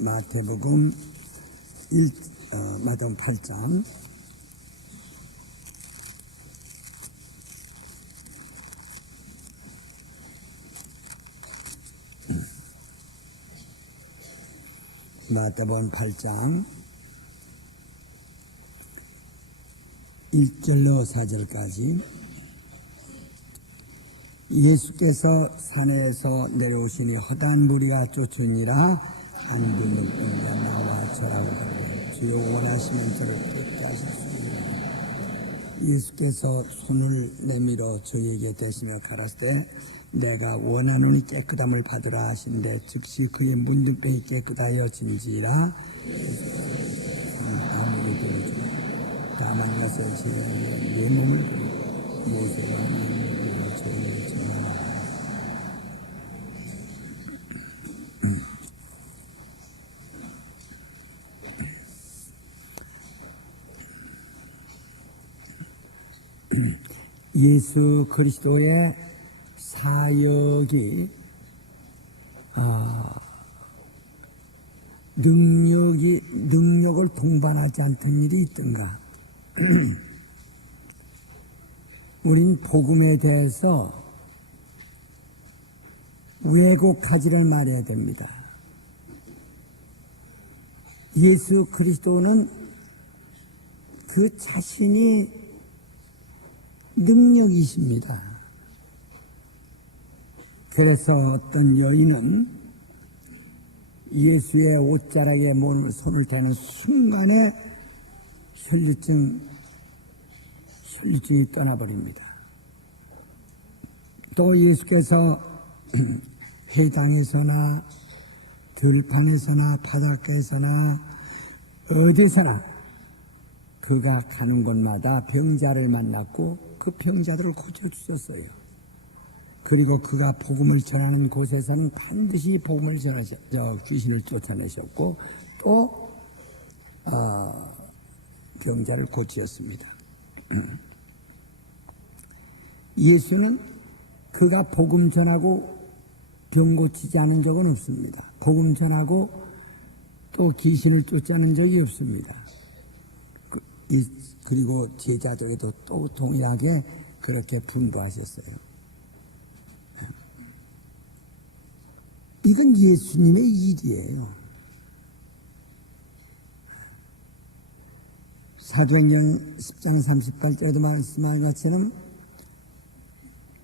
마태복음 8장 마태복음 8장 1절로 4절까지 예수께서 산에서 내려오시니 허다한 무리가 쫓으니라. 한두 눈가 나와 저라고 하니 주여 원하시면 저를 깨끗게 하실 수 있나이다. 예수께서 손을 내밀어 저에게 대시며 가라사대 때 내가 원하노니 깨끗함을 받으라 하신데 즉시 그의 문둥병이 깨끗하여진지라. 아무도 들어주고 다만 가서 내 몸을 모세가 하나님을 저에게 전하라. 예수 그리스도의 사역이 능력을 동반하지 않던 일이 있던가? 우린 복음에 대해서 왜곡하지를 말해야 됩니다. 예수 그리스도는 그 자신이 능력이십니다. 그래서 어떤 여인은 예수의 옷자락에 손을 대는 순간에 혈류증이 떠나버립니다. 또 예수께서 회당에서나 들판에서나 바닷가에서나 어디서나 그가 가는 곳마다 병자를 만났고 그 병자들을 고쳐주셨어요. 그리고 그가 복음을 전하는 곳에서는 반드시 복음을 귀신을 쫓아내셨고 또 병자를 고치셨습니다. 예수는 그가 복음 전하고 병 고치지 않은 적은 없습니다. 복음 전하고 또 귀신을 쫓아낸 적이 없습니다. 그리고 제자들에게도 또 동일하게 그렇게 분부하셨어요. 이건 예수님의 일이에요. 사도행전 10장 38절에도 말씀한 것처럼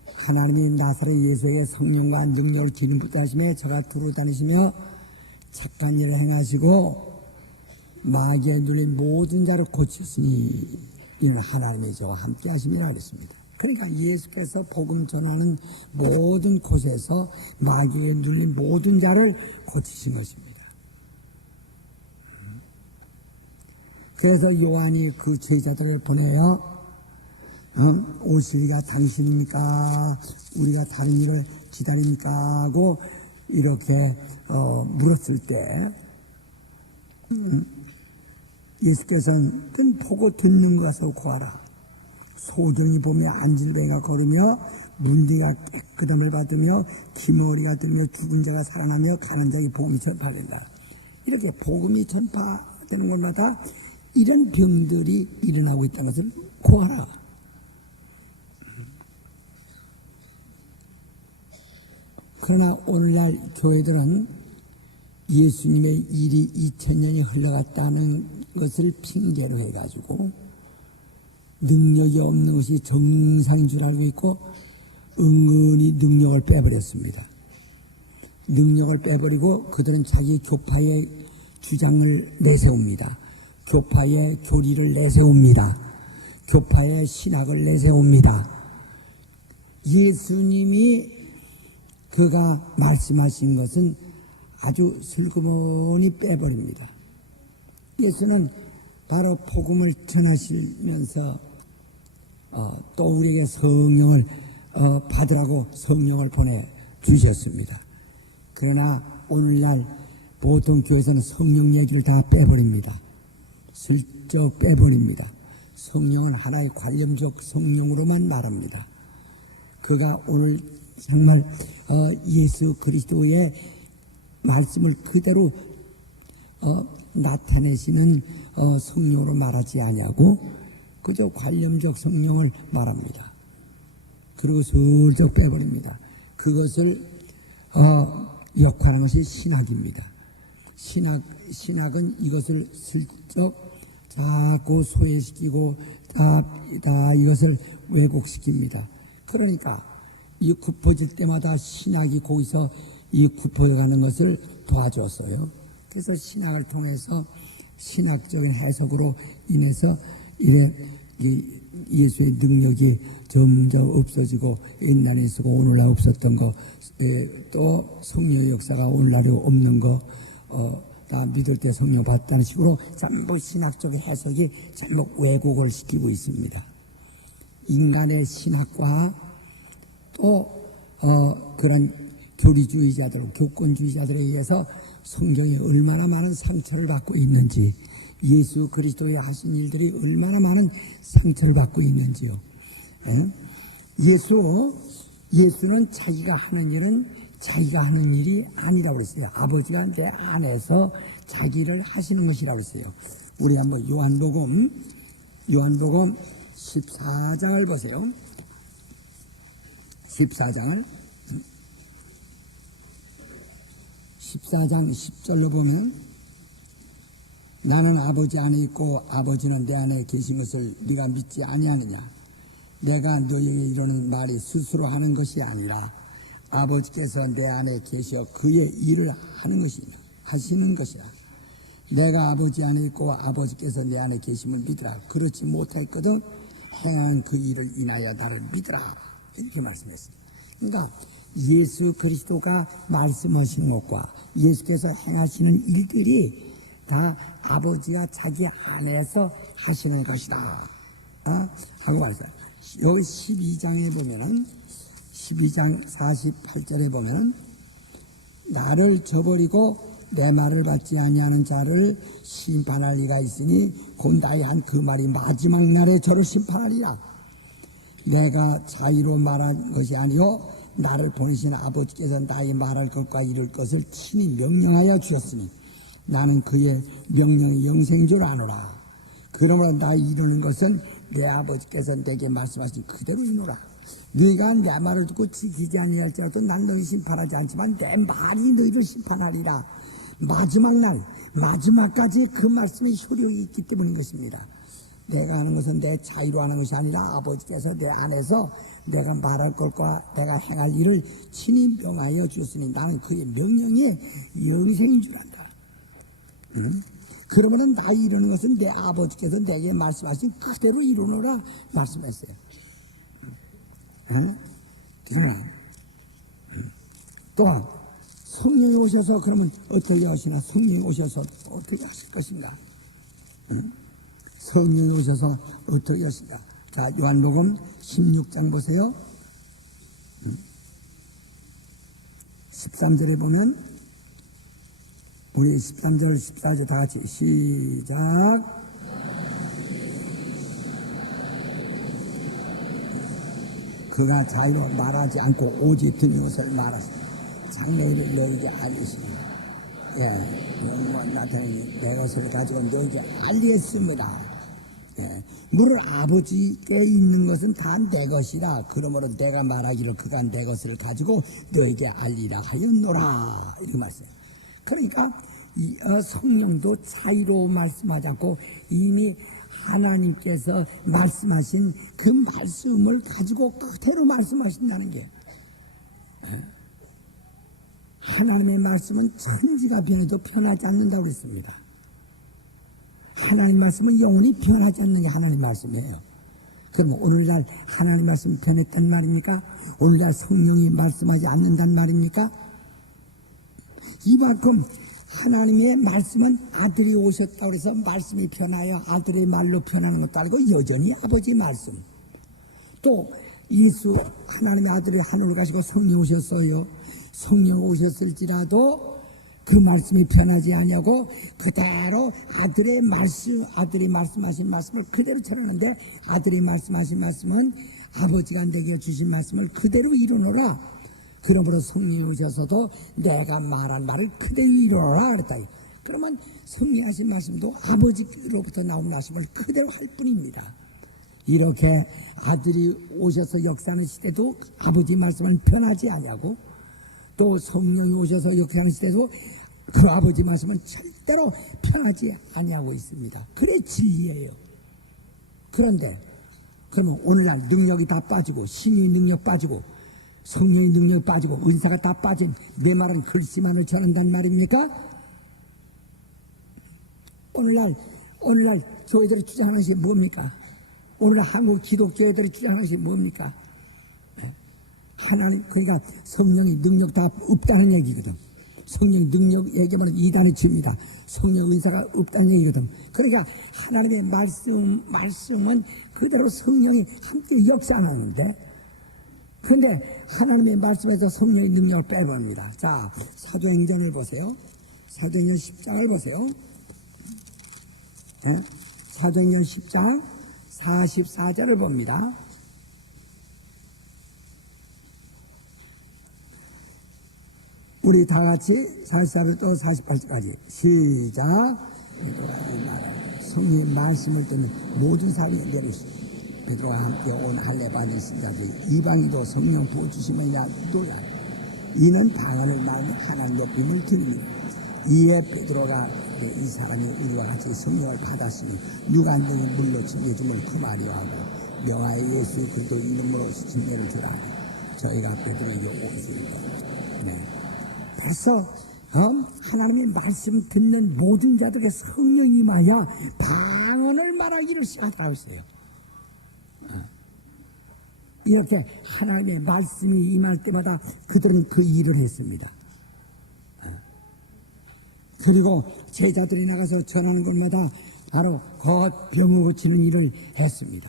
하나님이 나사렛 예수에게 성령과 능력을 기름 붓게 하시며 저가 두루 다니시며 착한 일을 행하시고 마귀에 눌린 모든 자를 고치시니 이는 하나님이 저와 함께 하심이라 그랬습니다. 그러니까 예수께서 복음 전하는 모든 곳에서 마귀에 눌린 모든 자를 고치신 것입니다. 그래서 요한이 그 제자들을 보내요. 오시리가 당신입니까? 우리가 다른 일을 기다립니까? 하고 이렇게 물었을 때 예수께서는 보고 듣는 것을 구하라. 소정이 보며 안질배가 걸으며 문디가 깨끗함을 받으며 기머리가 들며 죽은 자가 살아나며 가는 자에게 복음이 전파된다. 이렇게 복음이 전파되는 곳마다 이런 병들이 일어나고 있다는 것을 구하라. 그러나 오늘날 교회들은 예수님의 일이 2000년이 흘러갔다는 것을 핑계로 해가지고 능력이 없는 것이 정상인 줄 알고 있고 은근히 능력을 빼버렸습니다. 능력을 빼버리고 그들은 자기 교파의 주장을 내세웁니다. 교파의 교리를 내세웁니다. 교파의 신학을 내세웁니다. 예수님이 그가 말씀하신 것은 아주 슬그머니 빼버립니다. 예수는 바로 복음을 전하시면서 또 우리에게 성령을 받으라고 성령을 보내주셨습니다. 그러나 오늘날 보통 교회에서는 성령 얘기를 다 빼버립니다. 슬쩍 빼버립니다. 성령은 하나의 관념적 성령으로만 말합니다. 그가 오늘 정말 예수 그리스도의 말씀을 그대로 나타내시는 성령으로 말하지 아니하고 그저 관념적 성령을 말합니다. 그리고 슬쩍 빼버립니다. 그것을 역할하는 것이 신학입니다. 신학은 이것을 슬쩍 자꾸 소외시키고 다 이것을 왜곡시킵니다. 그러니까 이 굽어질 때마다 신학이 거기서 이 굽어가는 것을 도와줬어요. 그래서 신학을 통해서 신학적인 해석으로 인해서 예수의 능력이 점점 없어지고 옛날에 쓰고 오늘날 없었던 거, 또 성령의 역사가 오늘날에 없는 거, 다 믿을 때 성령 받다는 식으로 전부 신학적인 해석이 전부 왜곡을 시키고 있습니다. 인간의 신학과 또 그런 교리주의자들, 교권주의자들에 의해서 성경이 얼마나 많은 상처를 받고 있는지, 예수 그리스도의 하신 일들이 얼마나 많은 상처를 받고 있는지요. 예수는 자기가 하는 일은 자기가 하는 일이 아니라고 그랬어요. 아버지가 내 안에서 자기를 하시는 것이라고 그랬어요. 우리 한번 요한복음 14장을 보세요. 14장 10절로 보면, 나는 아버지 안에 있고 아버지는 내 안에 계신 것을 네가 믿지 아니하느냐. 내가 너에게 이르는 말이 스스로 하는 것이 아니라 아버지께서 내 안에 계셔 그의 일을 하시는 것이라. 내가 아버지 안에 있고 아버지께서 내 안에 계심을 믿으라. 그렇지 못했거든 행한 그 일을 인하여 나를 믿으라. 이렇게 말씀했어요. 그러니까 예수 그리스도가 말씀하시는 것과 예수께서 행하시는 일들이 다 아버지가 자기 안에서 하시는 것이다 하고 말했어요. 여기 12장에 보면은 12장 48절에 보면은, 나를 저버리고 내 말을 받지 아니하는 자를 심판할 리가 있으니 곧 나의 한 그 말이 마지막 날에 저를 심판하리라. 내가 자의로 말한 것이 아니요 나를 보내신 아버지께서 나의 말할 것과 이룰 것을 친히 명령하여 주셨으니 나는 그의 명령의 영생인 줄 아노라. 그러므로 나 이루는 것은 내 아버지께서 내게 말씀하신 그대로 이루라. 네가 내 말을 듣고 지키지 아니할지라도 난 너희 심판하지 않지만 내 말이 너희를 심판하리라. 마지막 날, 마지막까지 그 말씀의 효력이 있기 때문인 것입니다. 내가 하는 것은 내 자의로 하는 것이 아니라 아버지께서 내 안에서 내가 말할 것과 내가 행할 일을 친히 명하여 주셨으니 나는 그의 명령이 영생인 줄 안다. 그러면은 나 이루는 것은 내 아버지께서 내게 말씀하신 그대로 이루노라 말씀했어요. 그러나 또한 성령이 오셔서 그러면 어떻게 하시나? 성령이 오셔서 어떻게 하실 것인가? 성령이 오셔서 어떻게 하실까? 자, 요한복음 16장 보세요. 13절에 보면, 우리 13절, 14절 다 같이 시작. 그가 자유로 말하지 않고 오직 듣는 것을 말하시니 장래일을 너에게 알리십니다. 영원 나타내니 내 것을 가지고 너에게 알리겠습니다. 물을 아버지께 있는 것은 다 내 것이라. 그러므로 내가 말하기를 그가 내 것을 가지고 너에게 알리라 하였노라. 이렇게 말씀. 그러니까 성령도 자유로 말씀하지 않고 이미 하나님께서 말씀하신 그 말씀을 가지고 그대로 말씀하신다는 게, 하나님의 말씀은 천지가 변해도 변하지 않는다고 그랬습니다. 하나님 말씀은 영원히 변하지 않는 게 하나님 말씀이에요. 그럼 오늘날 하나님 말씀이 변했단 말입니까? 오늘날 성령이 말씀하지 않는단 말입니까? 이만큼 하나님의 말씀은 아들이 오셨다고 해서 말씀이 변하여 아들의 말로 변하는 것도 아니고 여전히 아버지의 말씀. 또 예수 하나님의 아들이 하늘을 가시고 성령 오셨어요. 성령 오셨을지라도 그 말씀이 변하지 아니하고 그대로 아들의 말씀, 아들이 말씀하신 말씀을 그대로 전하는데, 아들이 말씀하신 말씀은 아버지가 내게 주신 말씀을 그대로 이루노라. 그러므로 성령이 오셔서도 내가 말한 말을 그대로 이루노라 그랬다. 그러면 성령하신 말씀도 아버지로부터 나온 말씀을 그대로 할 뿐입니다. 이렇게 아들이 오셔서 역사하는 시대도 아버지 말씀은 변하지 아니하고, 또 성령이 오셔서 역사하는 시대도 그 아버지 말씀은 절대로 변하지 아니하고 있습니다. 그래 진리예요. 그런데 그러면 오늘날 능력이 다 빠지고, 신의 능력 빠지고, 성령의 능력 빠지고, 은사가 다 빠진 내 말은 글씨만을 전한단 말입니까? 오늘날 교회들이 주장하는 것이 뭡니까? 오늘날 한국 기독교회들이 주장하는 것이 뭡니까? 하나님, 그러니까 성령의 능력 다 없다는 얘기거든. 성령 능력 얘기하면 이단의 죄입니다. 성령 은사가 없다는 얘기거든. 그러니까 하나님의 말씀은 그대로 성령이 함께 역사하는데, 그런데 하나님의 말씀에서 성령의 능력을 빼버립니다. 자, 사도행전을 보세요. 사도행전 10장을 보세요. 네? 사도행전 10장 44절을 봅니다. 우리 다 같이 44절부터 48절까지 시작. 성령의 말씀을 듣는 모든 사람이 내리시고 베드로와 함께 온 할례 받은 신자들 이방인도 성령 부어주시느냐 놀라. 이는 방언을 말하며 하나님 높임을 드립니다. 이에 베드로가 이 사람이 우리와 같이 성령을 받았으니 누가 너희 물로 징계줌을 그말이요 하고 명하여 예수 그리스도 이름으로 징계를 주라니 저희가 베드로에게 오시리라. 네. 벌써 하나님의 말씀 듣는 모든 자들에게 성령이 임하여 방언을 말하기를 시작하라고 했어요. 이렇게 하나님의 말씀이 임할 때마다 그들은 그 일을 했습니다. 그리고 제자들이 나가서 전하는 곳마다 바로 병을 고치는 일을 했습니다.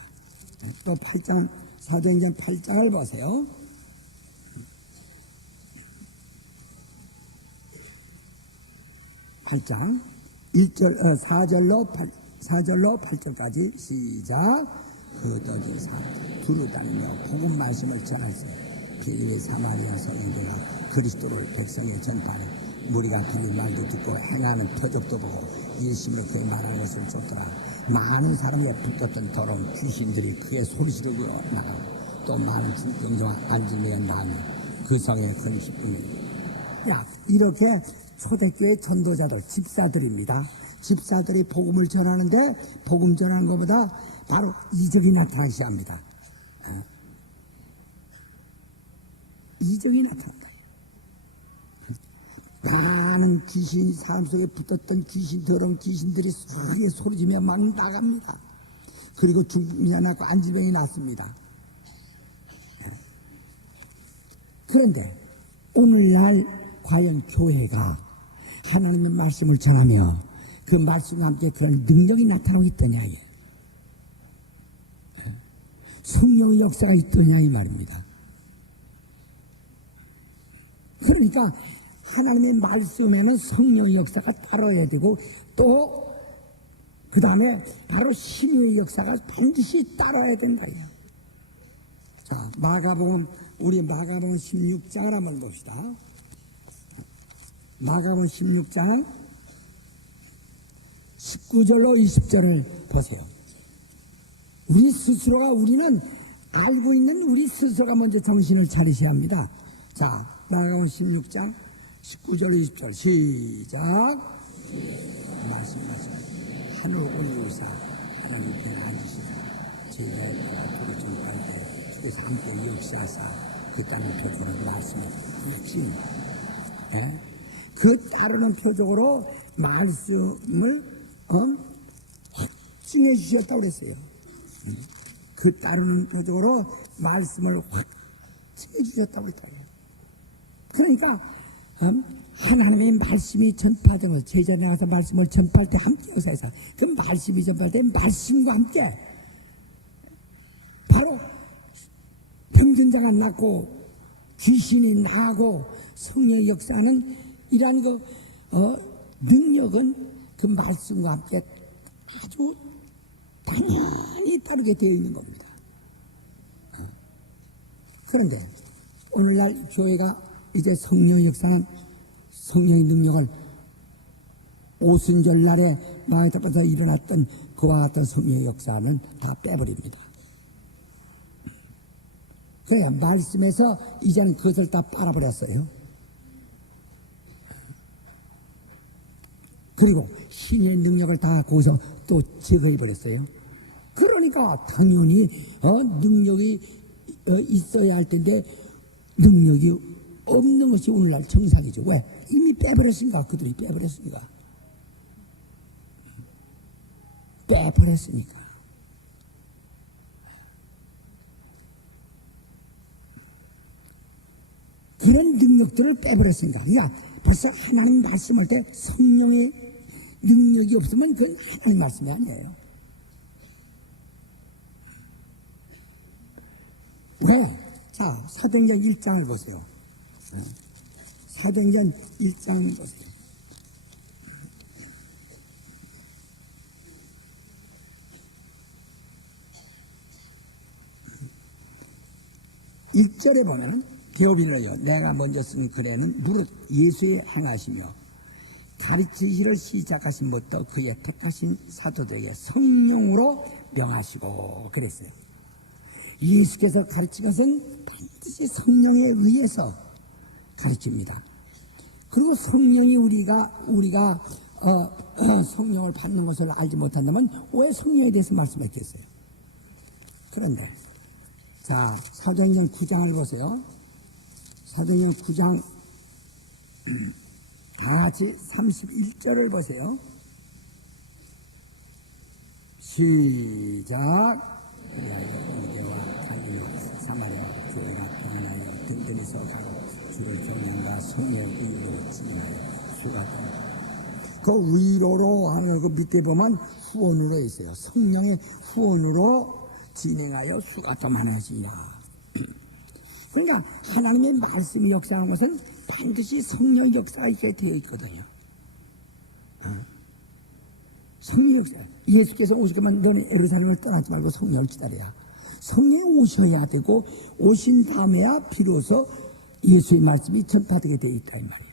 또 8장, 사도행전 8장을 보세요. 8장 4절로 8절까지 시작. 흩어진 사 두루 다니며 복음 말씀을 전하였으니 빌립의 사마리아 성인들과 그리스도를 백성에 전파하는 무리가 그의 말도 듣고 행하는 표적도 보고 일심을 그의 말하는 것을 쫓더라. 많은 사람에 붙었던 더러운 귀신들이 그의 소리를 나가고 또 많은 질병자와 안진병에 나으며 그 성에 큰 기쁨이. 이렇게 초대교회 전도자들, 집사들입니다. 집사들이 복음을 전하는데 복음 전하는 것보다 바로 이적이 나타나기 시작합니다. 이적이 나타난다. 많은 귀신이 사람 속에 붙었던 귀신, 더러운 귀신들이 크게 소리지며 막 나갑니다. 그리고 중풍이 났고 안지병이 났습니다. 그런데 오늘날 과연 교회가 하나님의 말씀을 전하며 그 말씀과 함께 그런 능력이 나타나고 있더냐, 성령의 역사가 있더냐 이 말입니다. 그러니까 하나님의 말씀에는 성령의 역사가 따라야 되고 또 그 다음에 바로 신의 역사가 반드시 따라야 된다. 자, 우리 마가복음 16장을 한번 봅시다. 마가복음 16장 19절로 20절을 보세요. 우리는 알고 있는 우리 스스로가 먼저 정신을 차리셔야 합니다. 자, 마가복음 16장 19절 20절 시작. 말씀하시고 하늘 온유사 하나님 편에 앉으시고 제자의 나라 도리 정할 때 주께서 함께 역사하사 그 따르는 표적으로 말씀을 푸신 그 따르는 표적으로 말씀을 확증해 주셨다고 그랬어요. 그 따르는 표적으로 말씀을 확증해 주셨다고 그랬다. 그러니까 하나님의 말씀이 전파되면서 제자에 나가서 말씀을 전파할 때 함께 역사해서 그 말씀이 전파할 때 말씀과 함께 바로 병진자가 낫고 귀신이 나고 성령의 역사하는 이러한 능력은 그 말씀과 함께 아주 당연히 따르게 되어 있는 겁니다. 그런데 오늘날 교회가 이제 성령의 역사는 성령의 능력을 오순절 날에 마가다에서 일어났던 그와 같은 성령의 역사는 다 빼버립니다. 그래, 말씀에서 이제는 그것을 다 빨아버렸어요. 그리고 신의 능력을 다 거기서 또 제거해버렸어요. 그러니까 당연히 능력이 있어야 할 텐데 능력이 없는 것이 오늘날 정상이죠. 왜? 이미 빼버렸으니까. 그들이 빼버렸으니까. 빼버렸으니까. 그런 능력들을 빼버렸으니까. 그러니까 벌써 하나님 말씀할 때 성령의 능력이 없으면 그건 하나님 말씀이 아니에요. 왜? 자, 사도행전 1장을 보세요. 사도행전 1장을 보세요. 1절에 보면 데오빌로여 내가 먼저 쓴 글에는 무릇 예수의 행하시며 가르치기를 시작하신 부터 그의 택하신 사도들에게 성령으로 명하시고 그랬어요. 예수께서 가르친 것은 반드시 성령에 의해서 가르칩니다. 그리고 성령이 우리가 성령을 받는 것을 알지 못한다면 왜 성령에 대해서 말씀했겠어요? 그런데 자, 사도행전 9장을 보세요. 사도행전 9장 다 같이 31절을 보세요. 시작. 유대와 갈릴리와 사마리아 교회가 평안하여 든든히 서가고 주를 경외함과 성령의 인도로 진행하여 수고하다. 그 위로로 하는 그 밑에 보면 후원으로 있어요. 성령의 후원으로 진행하여 수고하다만 하시니라. 그러니까 하나님의 말씀이 역사하는 것은 반드시 성령의 역사가 있게 되어 있거든요. 성령의 역사. 예수께서 오실 거면 너는 예루살렘을 떠나지 말고 성령을 기다려야. 성령이 오셔야 되고 오신 다음에야 비로소 예수의 말씀이 전파되게 되어 있다 이 말이에요.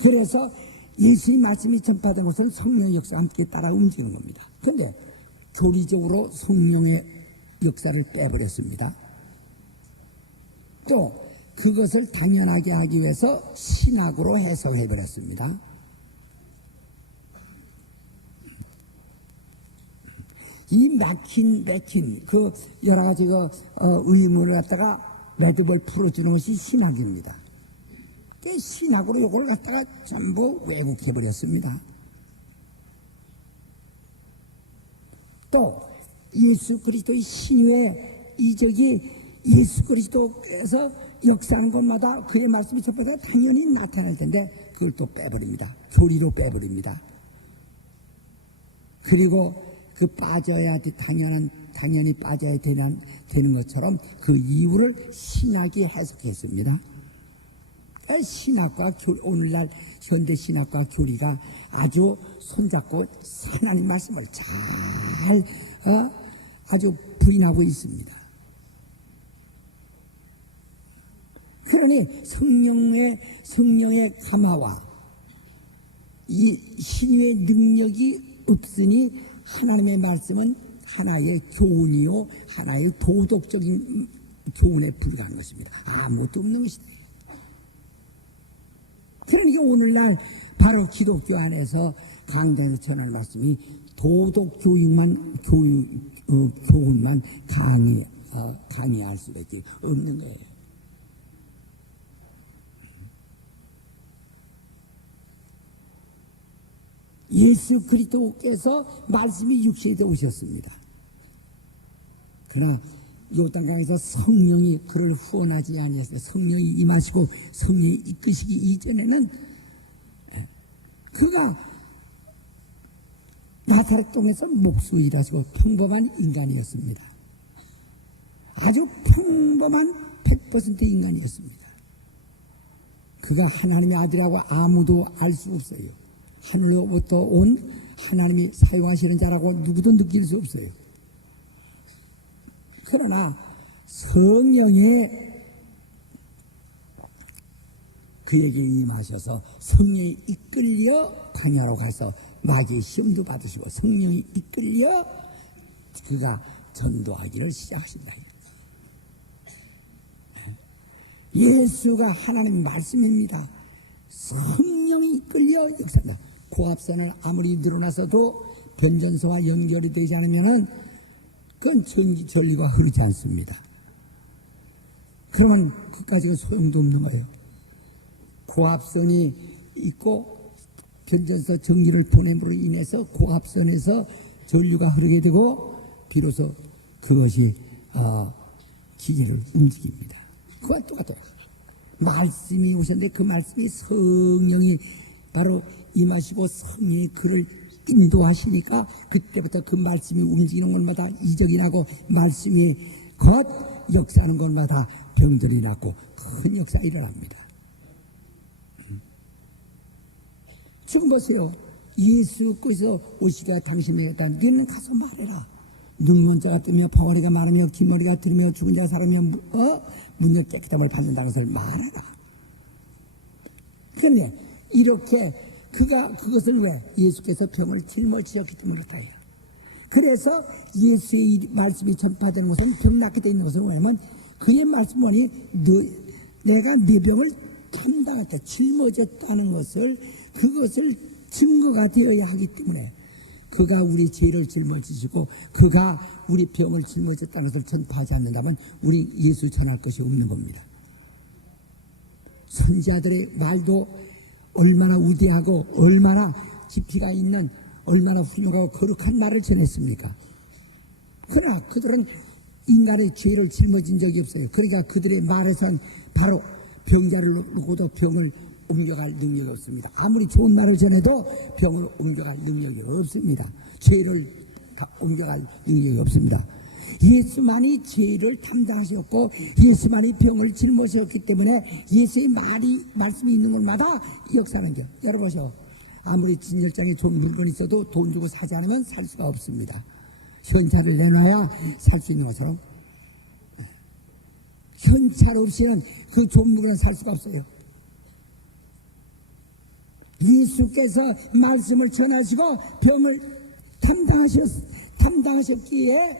그래서 예수의 말씀이 전파된 것은 성령의 역사와 함께 따라 움직이는 겁니다. 그런데 교리적으로 성령의 역사를 빼버렸습니다. 또 그것을 당연하게 하기 위해서 신학으로 해석해버렸습니다. 이 막힌 그 여러 가지 의문을 갖다가 매듭을 풀어주는 것이 신학입니다. 그 신학으로 이걸 갖다가 전부 왜곡해버렸습니다. 또 예수 그리스도의 신유의 이적이 예수 그리스도께서 역사하는 것마다 그의 말씀이 접해서 당연히 나타날 텐데 그걸 또 빼버립니다. 교리로 빼버립니다. 그리고 그 빠져야 당연히 빠져야 되는 것처럼 그 이유를 신학이 해석했습니다. 신학과 오늘날 현대 신학과 교리가 아주 손잡고 하나님 말씀을 잘 아주 부인하고 있습니다. 그러니 성령의 감화와 이 신유의 능력이 없으니 하나님의 말씀은 하나의 교훈이요 하나의 도덕적인 교훈에 불과한 것입니다. 아무것도 없는 것이다. 그러니까 오늘날 바로 기독교 안에서 강단에서 전하는 말씀이 도덕 교훈만 강의할 수밖에 없는 거예요. 예수 그리스도께서 말씀이 육체에 오셨습니다. 그러나 요단강에서 성령이 그를 후원하지 아니했어요. 성령이 임하시고 성령이 이끄시기 이전에는 그가 나사렛 동에서 목수일하시고 평범한 인간이었습니다. 아주 평범한 100% 인간이었습니다. 그가 하나님의 아들이라고 아무도 알 수 없어요. 하늘로부터 온 하나님이 사용하시는 자라고 누구도 느낄 수 없어요. 그러나 성령의 그에게 임하셔서 성령이 이끌려 광야로 가서 마귀의 시험도 받으시고 성령이 이끌려 그가 전도하기를 시작하신다. 예수가 하나님 말씀입니다. 성령이 이끌려 역사한다. 고합선을 아무리 늘어나서도 변전소와 연결이 되지 않으면은 그건 전리가 흐르지 않습니다. 그러면 그까지가 소용도 없는 거예요. 고합선이 있고 변전소 전기를 보냄으로 인해서 고합선에서 전류가 흐르게 되고 비로소 그것이 기계를 움직입니다. 그와 똑같아요. 말씀이 오셨는데 그 말씀이 성령이 바로 임하시고 성령이 그를 인도하시니까 그때부터 그 말씀이 움직이는 곳마다 이적이 나고 말씀이 곧 역사하는 곳마다 병들이 났고 큰 역사가 일어납니다. 지금 보세요. 예수께서 오시가 당신에게 다 너는 가서 말해라. 눈먼자가 뜨며 벙어리가 마르며 기머리가 들으며 죽은 자가 살으며 문의 깨끗함을 받는다는 것을 말해라. 그런데 이렇게 그것을 왜? 예수께서 병을 짊어지셨기 때문에 그렇다. 그래서 예수의 말씀이 전파되는 것은 병 낫게 되어 있는 것은 왜냐면 그의 말씀만이 내가 네 병을 감당했다, 짊어졌다는 것을 그것을 증거가 되어야 하기 때문에 그가 우리 죄를 짊어지시고 그가 우리 병을 짊어졌다는 것을 전파하지 않는다면 우리 예수 전할 것이 없는 겁니다. 선지자들의 말도 얼마나 우대하고 얼마나 깊이가 있는 얼마나 훌륭하고 거룩한 말을 전했습니까? 그러나 그들은 인간의 죄를 짊어진 적이 없어요. 그러니까 그들의 말에선 바로 병자를 놓고도 병을 옮겨갈 능력이 없습니다. 아무리 좋은 말을 전해도 병을 옮겨갈 능력이 없습니다. 죄를 다 옮겨갈 능력이 없습니다. 예수만이 죄를 담당하셨고 예수만이 병을 짊어졌기 때문에 예수의 말씀이 있는 곳마다 역사하는 게 여러분 보세요. 아무리 진열장에 좋은 물건이 있어도 돈 주고 사지 않으면 살 수가 없습니다. 현찰을 내놔야 살 수 있는 것처럼 현찰 없이는 그 좋은 물건은 살 수가 없어요. 예수께서 말씀을 전하시고 병을 담당하셨기에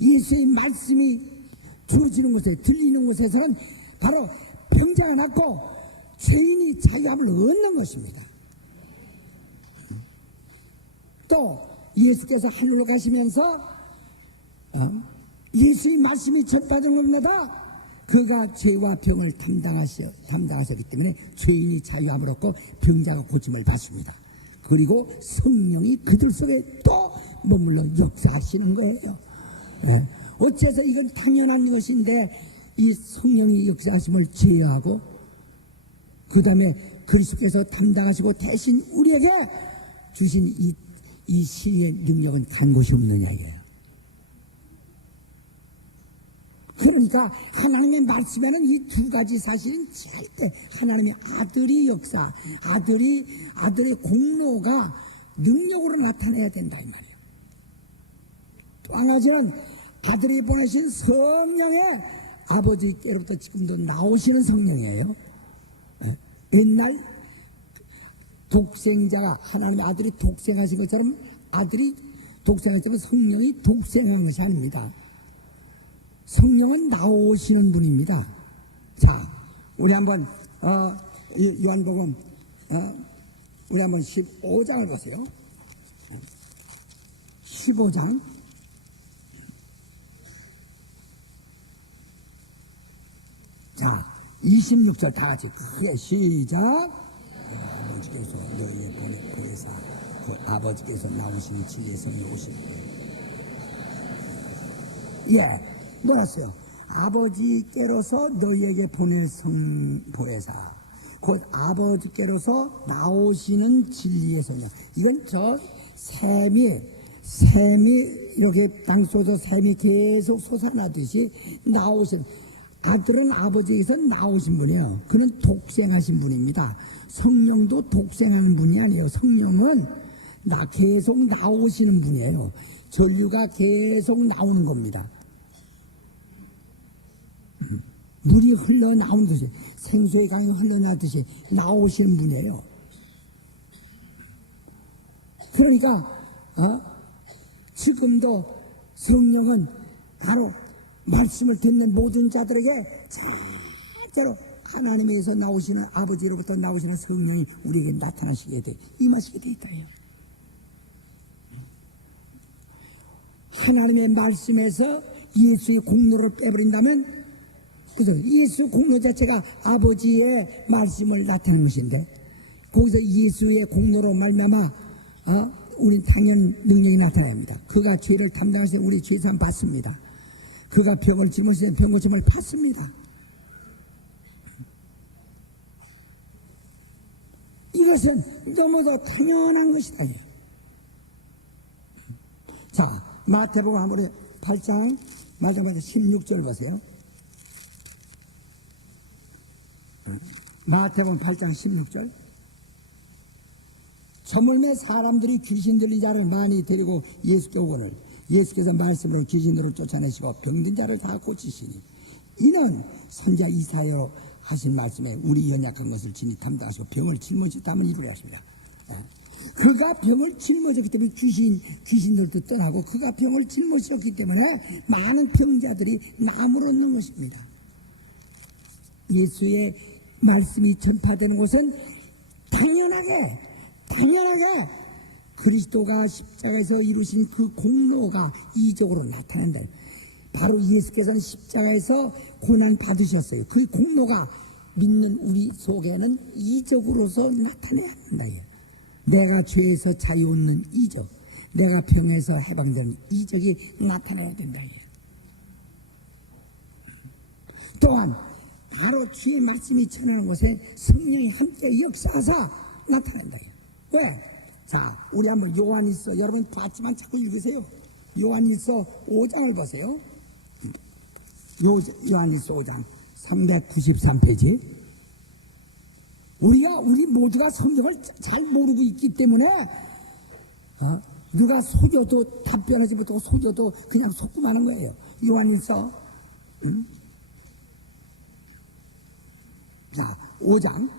예수의 말씀이 주어지는 곳에 들리는 곳에서는 바로 병자가 낫고 죄인이 자유함을 얻는 것입니다. 또 예수께서 하늘로 가시면서 예수의 말씀이 전파된 것마다 그가 죄와 병을 담당하셨기 때문에 죄인이 자유함을 얻고 병자가 고침을 받습니다. 그리고 성령이 그들 속에 또 머물러 역사하시는 거예요. 네. 어째서 이건 당연한 것인데 이 성령이 역사하심을 제어하고 그 다음에 그리스도께서 담당하시고 대신 우리에게 주신 이 신의 능력은 간 곳이 없느냐 이게요. 그러니까 하나님의 말씀에는 이 두 가지 사실은 절대 하나님의 아들이 역사, 아들의 공로가 능력으로 나타내야 된다 이 말이에요. 또 한 가지는 아들이 보내신 성령의 아버지께로부터 지금도 나오시는 성령이에요. 옛날 독생자가 하나님의 아들이 독생하신 것처럼 아들이 독생하시면 성령이 독생한 것이 아닙니다. 성령은 나오시는 분입니다. 자, 우리 한번 요한복음 우리 한번 15장을 보세요. 15장 자 26절 다 같이 크게 시작. 아버지께서 너희에 보내사 그 아버지께서 나오신 지혜의 성이 오실 예 놀았어요. 아버지께로서 너희에게 보내사 곧 아버지께로서 나오시는 진리의 성령. 이건 저 샘이 이렇게 땅 속에서 샘이 계속 솟아나듯이 나오신 아들은 아버지에게서 나오신 분이에요. 그는 독생하신 분입니다. 성령도 독생하는 분이 아니에요. 성령은 계속 나오시는 분이에요. 전류가 계속 나오는 겁니다. 물이 흘러나오듯이, 생수의 강이 흘러나듯이 나오시는 분이에요. 그러니까 지금도 성령은 바로 말씀을 듣는 모든 자들에게 절대로 하나님에서 나오시는, 아버지로부터 나오시는 성령이 우리에게 나타나시게 돼, 임하시게 돼 있다. 하나님의 말씀에서 예수의 공로를 빼버린다면, 그죠? 예수 공로 자체가 아버지의 말씀을 나타내는 것인데, 거기서 예수의 공로로 말미암아 우린 당연 능력이 나타나야 합니다. 그가 죄를 담당하실 때 우리 죄산 받습니다. 그가 병을 짊어질 때 병 고침을 받습니다. 이것은 너무도 당연한 것이다. 자, 마태복음 한번 8장 말자마자 16절 보세요. 마태복음 8장 16절. 저물매 사람들이 귀신 들린 자를 많이 데리고 예수께 오거늘 예수께서 말씀으로 귀신들을 쫓아내시고 병든 자를 다 고치시니 이는 선지자 이사야로 하신 말씀에 우리 연약한 것을 진히 담당하시고 병을 짊어졌다면 이루려 하십니다. 그가 병을 짊어졌기 때문에 귀신들도 떠나고, 그가 병을 짊어졌기 때문에 많은 병자들이 나무로 얻는 것입니다. 예수의 말씀이 전파되는 곳은 당연하게 그리스도가 십자가에서 이루신 그 공로가 이적으로 나타난다. 바로 예수께서는 십자가에서 고난 받으셨어요. 그 공로가 믿는 우리 속에는 이적으로서 나타내야 한다. 내가 죄에서 자유 얻는 이적, 내가 병에서 해방되는 이적이 나타나야 된다. 또한 바로 주의 말씀이 전하는 곳에 성령이 함께 역사하사 나타난다. 왜? 자, 우리 한번 요한일서, 여러분 봤지만 자꾸 읽으세요. 요한일서 5장을 보세요. 요한일서 5장 393페이지. 우리 모두가 성경을 잘 모르고 있기 때문에 누가 속여도 답변하지 못하고 속여도 그냥 속구만 하는 거예요. 요한일서 자, 5장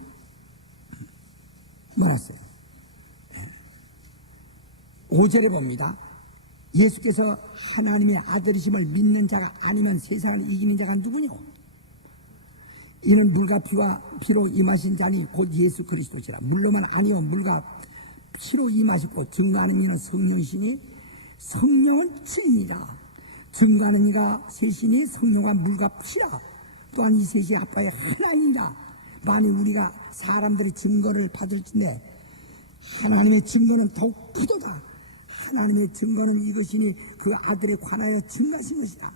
말았어요. 5절에 봅니다. 예수께서 하나님의 아들이심을 믿는 자가 아니면 세상을 이기는 자가 누구뇨? 이는 물과 피로 임하신 자니 곧 예수 그리스도시라. 물로만 아니요 물과 피로 임하셨고 증거하는 이는 성령이시니 성령은 진리다. 증거하는 이가 셋이니 성령과 물과 피라. 또한 이 셋이 아빠의 하나이니라. 만일 우리가 사람들의 증거를 받을진데 하나님의 증거는 더욱 크도다. 하나님의 증거는 이것이니 그 아들에 관하여 증거하신 것이다.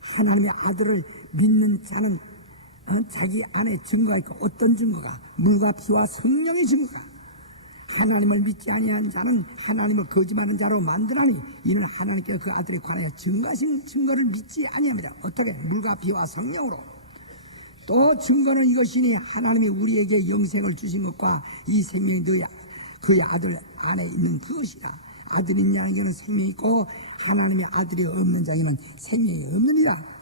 하나님의 아들을 믿는 자는 자기 안에 증거가 있고, 어떤 증거가? 물과 피와 성령의 증거가. 하나님을 믿지 아니한 자는 하나님을 거짓말하는 자로 만드나니 이는 하나님께서 그 아들에 관하여 증거하신 증거를 믿지 아니합니다. 어떻게? 물과 피와 성령으로. 또 증거는 이것이니 하나님이 우리에게 영생을 주신 것과 이 생명이 그의 아들 안에 있는 그것이다. 아들이 있는 자에게는 생명이 있고 하나님의 아들이 없는 자에게는 생명이 없느니라.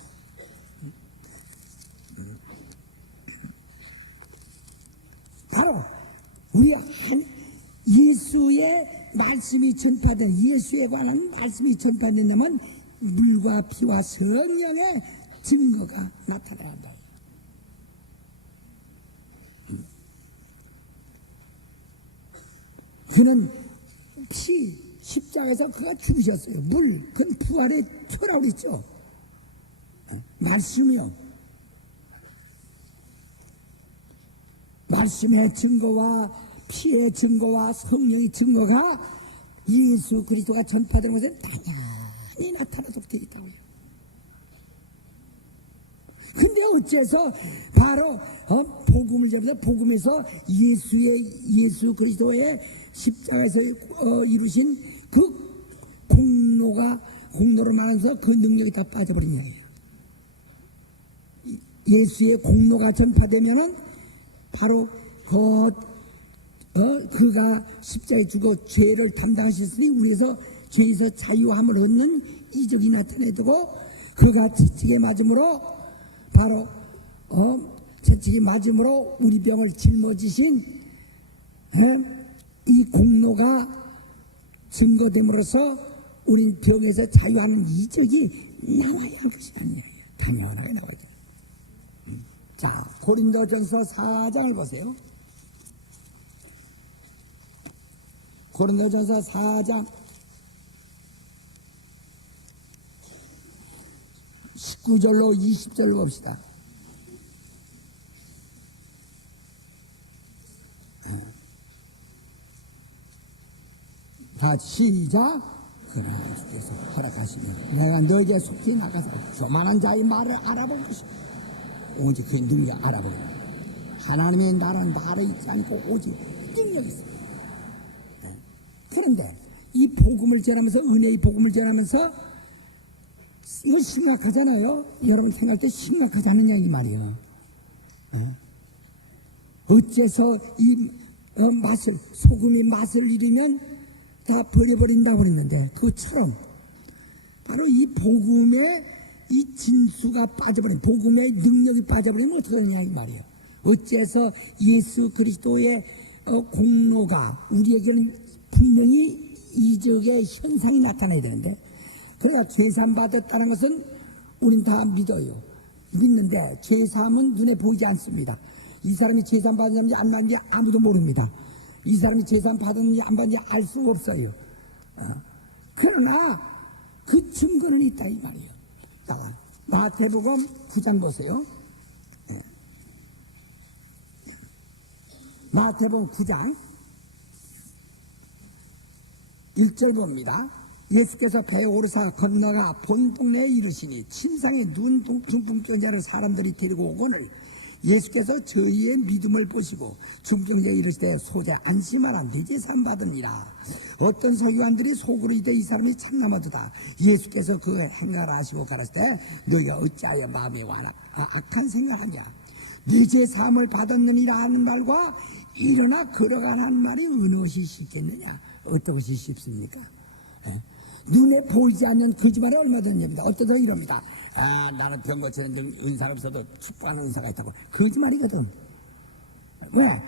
바로 우리 예수의 말씀이 전파된, 예수에 관한 말씀이 전파된다면 물과 피와 성령의 증거가 나타나야 한다. 그는 십자가에서 그가 죽으셨어요. 물, 그건 부활의 표라고 그랬죠. 말씀이요. 말씀의 증거와 피의 증거와 성령의 증거가 예수 그리스도가 전파되는 것은 당연히 나타나도록 되어 있다고요. 근데 어째서 바로 복음을 전해서 복음에서 예수 그리스도의 십자가에서 이루신 그 공로로 말하면서 그 능력이 다 빠져버린 거예요. 예수의 공로가 전파되면은 바로 그가 십자가에 죽어 죄를 담당하셨으니 우리에서 죄에서 자유함을 얻는 이적이 나타내고, 그가 채찍에 맞음으로 바로 채찍이 맞음으로 우리 병을 짊어지신 이 공로가 증거됨으로써 우린 병에서 자유하는 이적이 나와야 할 것이 아니에요. 당연하게 나와야죠. 자, 고린도전서 4장을 보세요. 고린도전서 4장 19절로 20절 봅시다. 다 시작. 그러나 주께서 허락하시니 내가 너에게 속히 나가서 교만한 자의 말을 알아볼 것이고 오직 그의 능력 알아보니 하나님의 나라는 말에 있지 않고 오직 능력이 있습니다. 그런데 이 복음을 전하면서 은혜의 복음을 전하면서 이거 심각하잖아요. 여러분 생각할 때 심각하지 않느냐 이 말이에요. 어째서 이 맛을 소금이 맛을 잃으면 다 버려버린다고 그랬는데 그것처럼 바로 이 복음의 이 진수가 빠져버린 복음의 능력이 빠져버리면 어떻게 하느냐 이 말이에요. 어째서 예수 그리스도의 공로가 우리에게는 분명히 이적의 현상이 나타나야 되는데 그러니까 죄사함 받았다는 것은 우린 다 믿어요. 믿는데 죄사함은 눈에 보이지 않습니다. 이 사람이 죄사함 받았는지 안 받는지 아무도 모릅니다. 이 사람이 죄사함 받았는지 안 받는지 알 수가 없어요. 그러나 그 증거는 있다 이 말이에요. 마태복음 9장 보세요. 마태복음 9장 1절 봅니다. 예수께서 배에 오르사 건너가 본 동네에 이르시니 침상에 눈 중풍병자를 사람들이 데리고 오거늘 예수께서 저희의 믿음을 보시고 중풍자에 이르시되 소자 안심하라 네 죄 사함 받으니라. 어떤 서기관들이 속으로 이르되 이 사람이 참나마도다. 예수께서 그 행각을 아시고 가라사대 너희가 어찌하여 마음에 악한 생각하냐. 네 죄 사함을 받았느니라 하는 말과 일어나 걸어가라는 말이 어느 것이 쉽겠느냐. 어떤 것이 쉽습니까? 눈에 보이지 않는 거짓말이 얼마 전입니다. 어때서 이럽니다. 나는 병 고치는 은사가 없어도 축복하는 은사가 있다고. 거짓말이거든. 왜?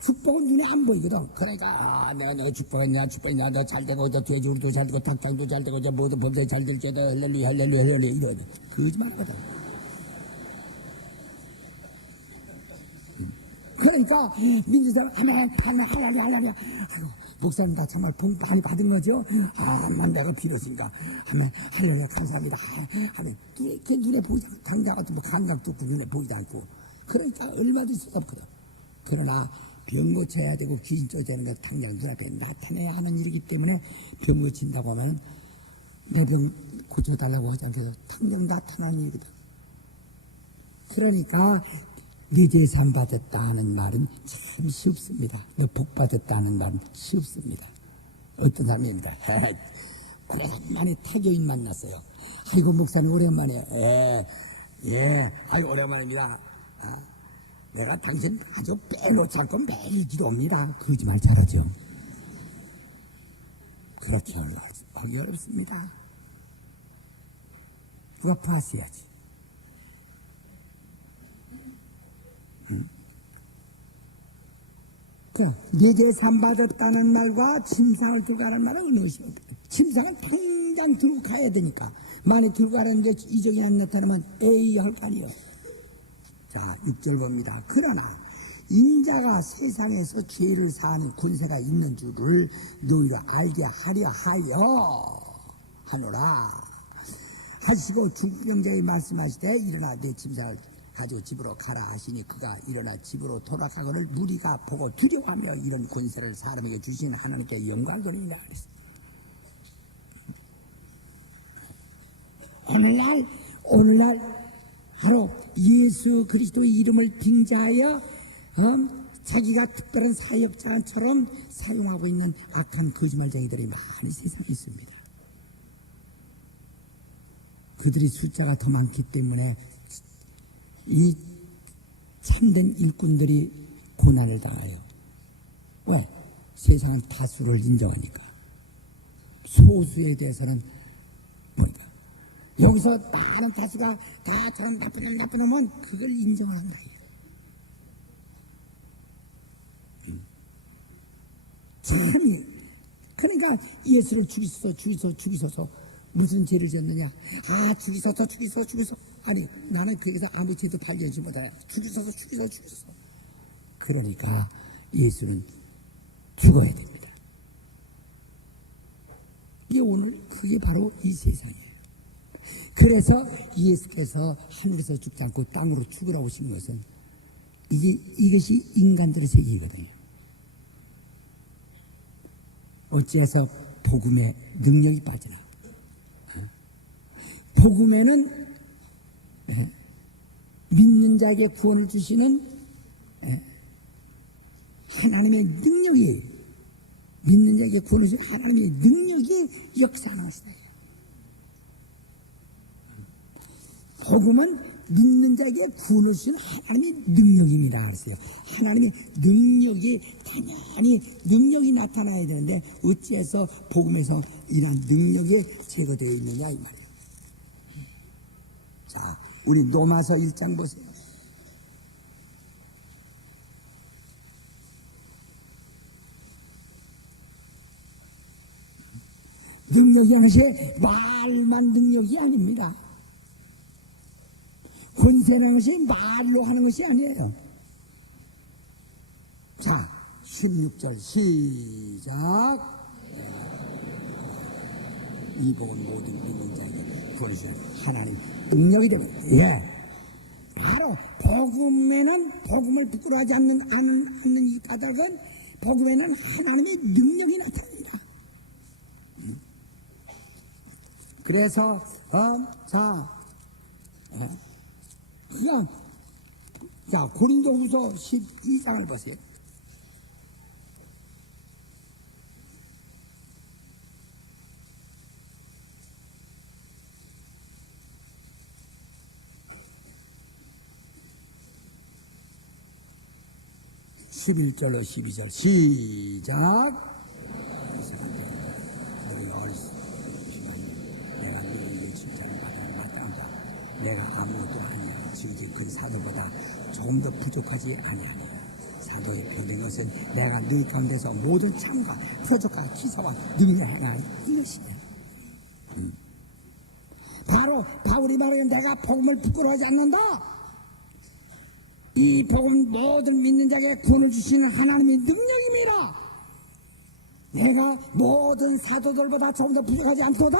축복은 눈에 안 보이거든. 그러니까 내가 너 축복했냐 너 잘 되고 저 돼지우리도 잘 되고 닭장도 잘 되고 저 모든 범죄 잘 될지어다 할렐루야 할렐루야 할렐루야 이러거든. 거짓말이거든. 그러니까 믿는 사람 아멘 할렐루야 할렐루야. 목사님 다 정말 복 많이 받은 거죠? 만 내가 빌었으니까 하면 할렐루야 감사합니다 하면 눈에 보이지 않고 감각도 뭐 감각도 없고 눈에 보이지 않고 그러니까 얼마든지 수없거든. 그러나 병 고쳐야 되고 귀신 쫓아야 되는 게 당장 눈앞에 나타내야 하는 일이기 때문에 병 고친다고 하면 내 병 고쳐달라고 하지 않고서 당장 나타나는 일이거든. 그러니까 네 죄 사함 받았다 하는 말은 참 쉽습니다. 너 복 받았다 하는 말은 쉽습니다. 어떤 사람입니다. 오랜만에 타교인 만났어요. 아이고 목사님 오랜만에 아이고 오랜만입니다. 내가 당신 아주 빼놓지 않고 매일 기도합니다. 거짓말 잘하죠. 그렇게 하기 어렵습니다. 누가 파스해야지. 네 죄 사함 받았다는 말과 침상을 들고 가라는 말은 어느 것이 침상을 당장 들고 가야 되니까 만약 들고 가라는데 이적이 안 나타나면 에이 할 거 아니에요. 자 6절 봅니다. 그러나 인자가 세상에서 죄를 사하는 권세가 있는 줄을 너희로 알게 하려 하여 하노라 하시고 중병자에게 말씀하시되 일어나 내 침상을 가지고 집으로 가라 하시니 그가 일어나 집으로 돌아가거늘 무리가 보고 두려워하며 이런 권세를 사람에게 주신 하나님께 영광을 돌리라 그랬어요. 오늘날 바로 예수 그리스도의 이름을 빙자하여 자기가 특별한 사역자처럼 사용하고 있는 악한 거짓말쟁이들이 많이 세상에 있습니다. 그들이 숫자가 더 많기 때문에 이 참된 일꾼들이 고난을 당해요. 왜? 세상은 다수를 인정하니까. 소수에 대해서는 뭐니까 여기서 많은 다수가 다 저런 나쁜 놈은 그걸 인정하는 거예요. 참, 그러니까 예수를 죽이소서 무슨 죄를 졌느냐? 아, 죽이소서. 아니, 나는 거기서 아무 죄도 발견하지 못하네. 죽이소서. 그러니까 예수는 죽어야 됩니다. 이게 오늘 그게 바로 이 세상이에요. 그래서 예수께서 하늘에서 죽지 않고 땅으로 죽으라고 하신 것은 이것이 인간들의 세계이거든요. 어찌해서 복음의 능력이 빠지나? 복음에는 믿는 자에게 구원을 주시는 하나님의 능력이, 믿는 자에게 구원을 주시는 하나님의 능력이 역사하는 것이다. 복음은 믿는 자에게 구원을 주시는 하나님의 능력입니다. 그랬어요. 하나님의 능력이 당연히 능력이 나타나야 되는데 어찌해서 복음에서 이러한 능력이 제거되어 있느냐 이 말이에요. 자, 우리 로마서 1장 보세요. 능력이라는 것이 말만 능력이 아닙니다. 권세라는 것이 말로 하는 것이 아니에요. 자, 16절 시작. 이 복은 모든 믿는 자에게 구원을 주시는 하나님 능력이 됩니다. 예, 바로 복음에는 복음을 부끄러워하지 않는 이 까닭은 복음에는 하나님의 능력이 나타납니다. 그래서 자, 고린도후서 12장을 보세요. (11절로) (12절) 시작. 내가 너희에게 칭찬을 받아 마땅하다. 내가 아무것도 아니야. 즉이 그 사도보다 조금 더 부족하지 아니하니 사도의 표된 것은 내가 너희 가운데서 모든 참과 표적과 기사와 능력을 행하는 이것이네. 바로 바울이 말하는 내가 복음을 부끄러워하지 않는다. 이 복음 모든 믿는 자에게 구원을 주시는 하나님의 능력입니다. 내가 모든 사도들보다 조금 더 부족하지 않도다.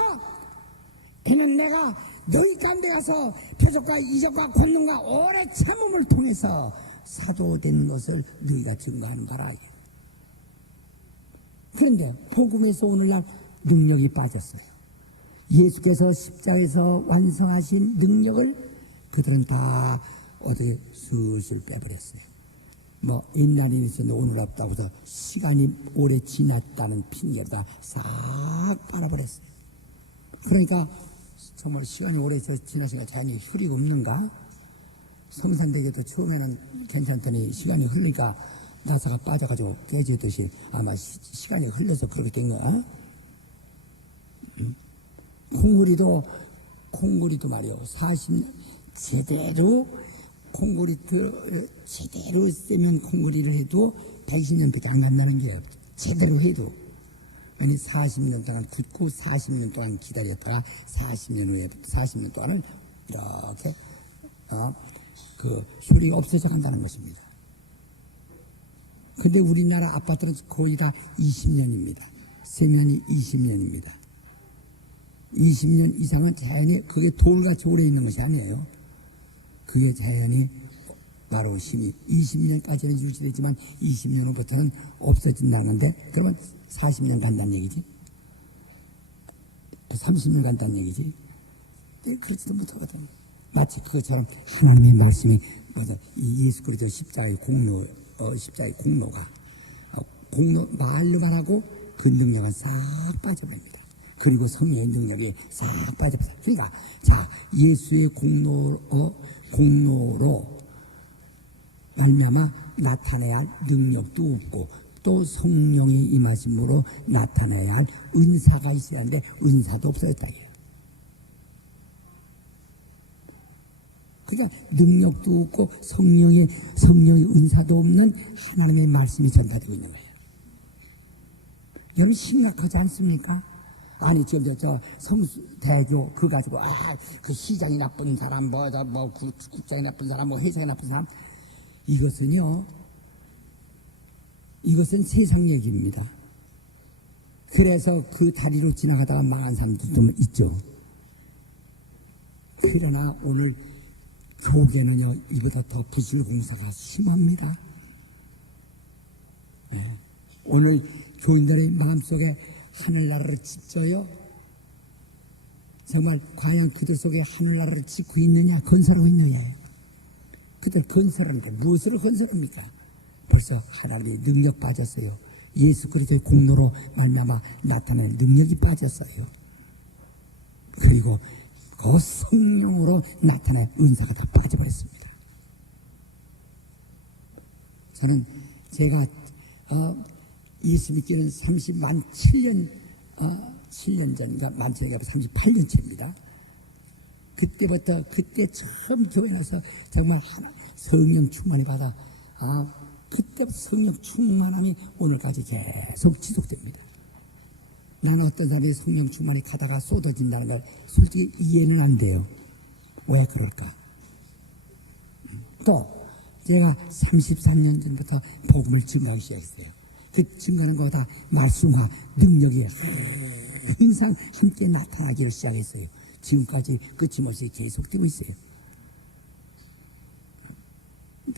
이는 내가 너희 가운데 가서 표적과 이적과 권능과 오래 참음을 통해서 사도된 것을 너희가 증거하는 바라. 그런데 복음에서 오늘날 능력이 빠졌어요. 예수께서 십자가에서 완성하신 능력을 그들은 다 어디 슬슬 빼버렸어요. 뭐 옛날에 있었는데 오늘 없다고 해서 시간이 오래 지났다는 핑계를 싹 빨아버렸어요. 그러니까 정말 시간이 오래 지나시니까 자연히 흐리고 없는가? 성산대교도 처음에는 괜찮더니 시간이 흘리니까 나사가 빠져가지고 깨지듯이 아마 시간이 흘러서 그렇게 된 거야. 콩구리도 말이요. 40년 제대로 제대로 세면 콩구리를 해도 120년밖에 안 간다는 게요. 제대로 해도. 아니 40년 동안 굳고 40년 동안 기다렸다가 40년 동안은 이렇게 그 효리 없어져 간다는 것입니다. 근데 우리나라 아파트는 거의 다 20년입니다. 세면이 20년입니다. 20년 이상은 자연히 그게 돌같이 오래 있는 것이 아니에요. 그게 자연히 바로 힘이 20년까지는 유지되지만 20년 후부터는 없어진다는데 그러면 40년 간다는 얘기지. 30년 간다는 얘기지. 그렇지도 못하거든. 마치 그것처럼 하나님의 말씀이 이 예수 그리스도 십자가의 공로가 말로만 하고 그 능력은 싹 빠져버립니다. 그리고 성령의 능력이 싹 빠져버립니다. 그러니까 자, 예수의 공로로 말미암아 나타내야 할 능력도 없고 또 성령의 임하심으로 나타내야 할 은사가 있어야 하는데 은사도 없어졌다. 그러니까 능력도 없고 성령의 은사도 없는 하나님의 말씀이 전파되고 있는 거예요. 여러분 심각하지 않습니까? 아니 지금 저 성수대교 그 가지고 그 시장이 나쁜 사람 국장이 나쁜 사람 회사가 나쁜 사람 이것은 세상 얘기입니다. 그래서 그 다리로 지나가다가 망한 사람도 좀 있죠. 그러나 오늘 교계는요 이보다 더 부실 공사가 심합니다. 예. 오늘 교인들의 마음속에 하늘나라를 짓져요. 정말 과연 그들 속에 하늘나라를 짓고 있느냐 건설하고 있느냐. 그들 건설하는데 무엇으로 건설합니까? 벌써 하나님의 능력 빠졌어요. 예수 그리스도의 공로로 말미암아 나타낸 능력이 빠졌어요. 그리고 그 성령으로 나타난 은사가 다 빠져버렸습니다. 저는 제가 예수 믿기는 7년 전, 그러니까 만체가 38년째입니다. 그때 처음 교회 나서 정말 성령 충만을 받아 그때 성령 충만함이 오늘까지 계속 지속됩니다. 나는 어떤 사람이 성령 충만이 가다가 쏟아진다는 걸 솔직히 이해는 안 돼요. 왜 그럴까? 또 제가 33년 전부터 복음을 증거하기 시작했어요. 그 증거하는 거다 말씀과 능력이 항상 함께 나타나기를 시작했어요. 지금까지 끊임없이 계속되고 있어요.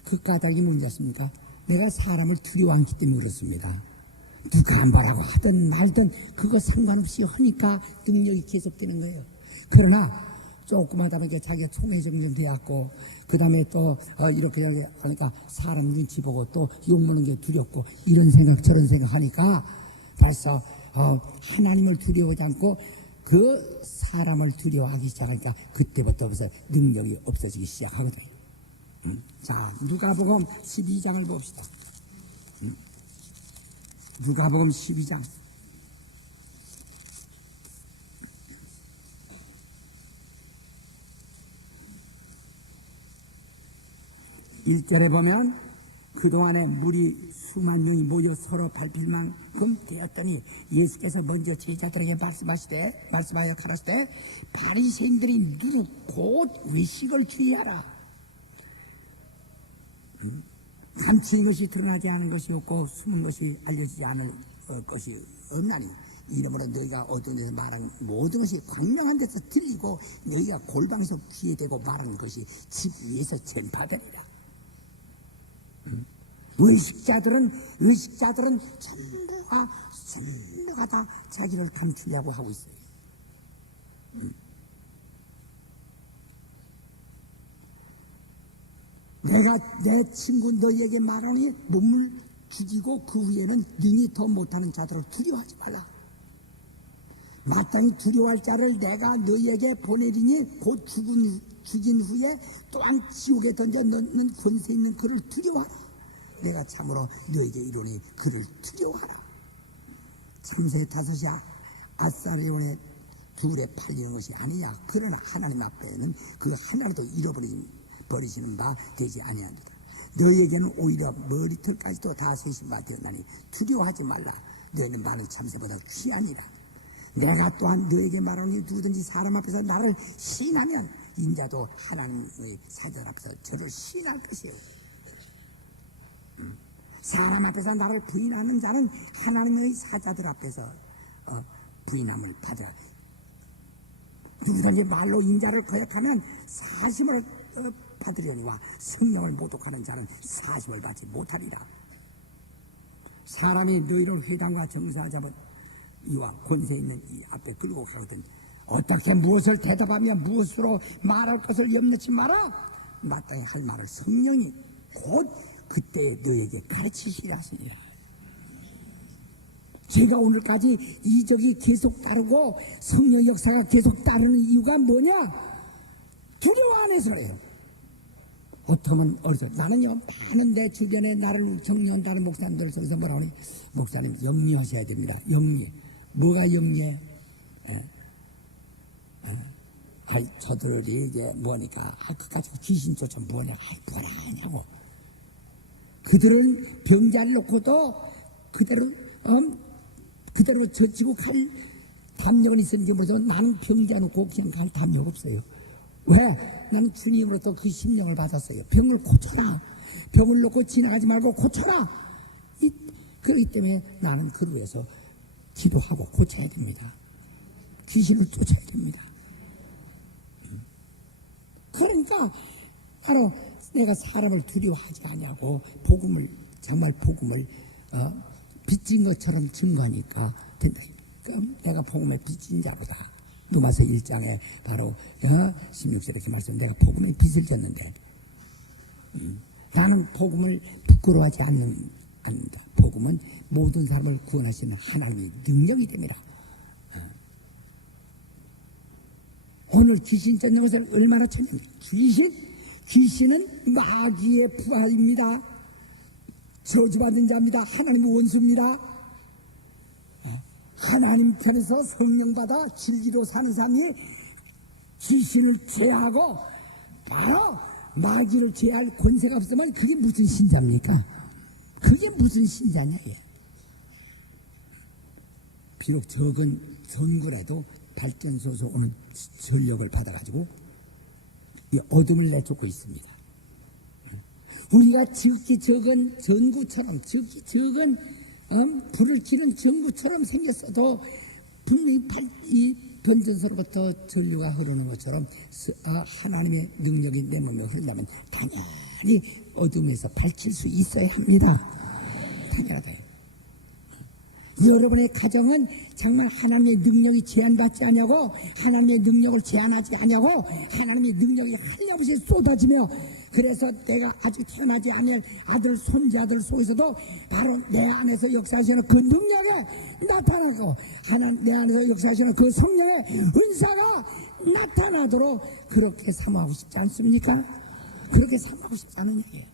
그 까닭이 뭔지 아십니까? 내가 사람을 두려워하기 때문에 그렇습니다. 누가 뭐라고 하든 말든 그거 상관없이 하니까 능력이 계속되는 거예요. 그러나 조그만 하다니까 자기가 총회정전 되었고 그 다음에 또 이렇게 하니까 사람 눈치 보고 또 욕먹는 게 두렵고 이런 생각 저런 생각 하니까 벌써 하나님을 두려워하지 않고 그 사람을 두려워하기 시작하니까 그때부터 벌써 능력이 없어지기 시작하거든요. 자, 누가복음 12장을 봅시다. 누가복음 12장 1절에 보면 그동안에 무리 수만 명이 모여 서로 밟힐 만큼 되었더니 예수께서 먼저 제자들에게 말씀하여 가라사대 바리새인들이 누룩 곧 외식을 주의하라. 감추인 것이 드러나지 않은 것이 없고 숨은 것이 알려지지 않은 것이 없나니 이러므로 너희가 어두운 데서 말하는 모든 것이 광명한 데서 들리고 너희가 골방에서 귀에 대고 말하는 것이 집 위에서 전파되리라. 의식자들은 전부가 다 자기를 감추려고 하고 있어요. 내가 내 친구 너희에게 말하니 몸을 죽이고 그 후에는 능히 더 못하는 자들을 두려워하지 말라. 마땅히 두려워할 자를 내가 너희에게 보내리니 곧 죽인 후에 또한 지옥에 던져 넣는 권세 있는 그를 두려워하라. 내가 참으로 너희에게 이르노니 그를 두려워하라. 참새 5이 아싸리온에 둘에 팔리는 것이 아니냐. 그러나 하나님 앞에는 그 하나라도 버리시는 바 되지 아니하니라. 너희에게는 오히려 머리털까지도 다 세신 바 되었나니 두려워하지 말라. 너희는 많은 참새보다 귀하니라. 내가 또한 너희에게 말하니 누구든지 사람 앞에서 나를 시인하면 인자도 하나님의 사자 앞에서 저를 시인할 것이에요. 사람 앞에서 나를 부인하는 자는 하나님의 사자들 앞에서 부인함을 받아. 누구든지 말로 인자를 거역하면 사심을 받으려니와 생명을 모독하는 자는 사심을 받지 못하리라. 사람이 너희를 회당과 정사하 잡은 이와 권세 있는 이 앞에 끌고 가거든 어떻게 무엇을 대답하며 무엇으로 말할 것을 염려치 마라. 마땅히 할 말을 성령이 곧 그때 너에게 가르치시라 하시니라. 제가 오늘까지 이적이 계속 따르고 성령 역사가 계속 따르는 이유가 뭐냐? 두려워 안 해서 그래요. 어쩌면 어디서 나는요 많은 내 주변에 나를 격려한다는 목사님들 저기서 뭐라고 하니 목사님 염려하셔야 됩니다. 염려. 뭐가 염려? 아이, 저들이 이제 뭐니까, 그까지 귀신 쫓아 뭐냐, 뭐라 하냐고. 그들은 병자를 놓고도 그대로 젖히고 갈 담력은 있었는지 모르죠. 나는 병자 놓고 그냥 갈 담력 없어요. 왜? 나는 주님으로부터 그 심령을 받았어요. 병을 고쳐라. 병을 놓고 지나가지 말고 고쳐라. 그렇기 때문에 나는 그를 위해서 기도하고 고쳐야 됩니다. 귀신을 쫓아야 됩니다. 그러니까 바로 내가 사람을 두려워하지 않냐고 복음을 정말 복음을 빚진 것처럼 증거하니까 된다. 내가 복음의 빚진 자보다 누가서 1장에 바로 16절에서 말씀 내가 복음의 빚을 졌는데 나는 복음을 부끄러워하지 않는다. 복음은 모든 사람을 구원하시는 하나님의 능력이 됩니다. 오늘 귀신 쫓는 것을 얼마나 찾는가. 귀신은 마귀의 부하입니다. 저주받은 자입니다. 하나님의 원수입니다. 하나님 편에서 성령받아 진리로 사는 사람이 귀신을 제하고 바로 마귀를 제할 권세가 없으면 그게 무슨 신자입니까? 그게 무슨 신자냐. 비록 적은 전구라도 발전소에서 오는 전력을 받아가지고 어둠을 내쫓고 있습니다. 우리가 지극히 적은 전구처럼 지극히 적은 불을 켜는 전구처럼 생겼어도 분명히 이 변전소로부터 전류가 흐르는 것처럼 하나님의 능력이 내 몸에 흐른다면 당연히 어둠에서 밝힐 수 있어야 합니다. 당연하다. 여러분의 가정은 정말 하나님의 능력이 제한받지 않냐고, 하나님의 능력을 제한하지 않냐고, 하나님의 능력이 한없이 쏟아지며, 그래서 내가 아직 태어나지 않을 아들, 손자들 속에서도 바로 내 안에서 역사하시는 그 능력에 나타나고, 내 안에서 역사하시는 그 성령의 은사가 나타나도록 그렇게 삼하고 싶지 않습니까? 그렇게 삼하고 싶지 않은 얘기예요.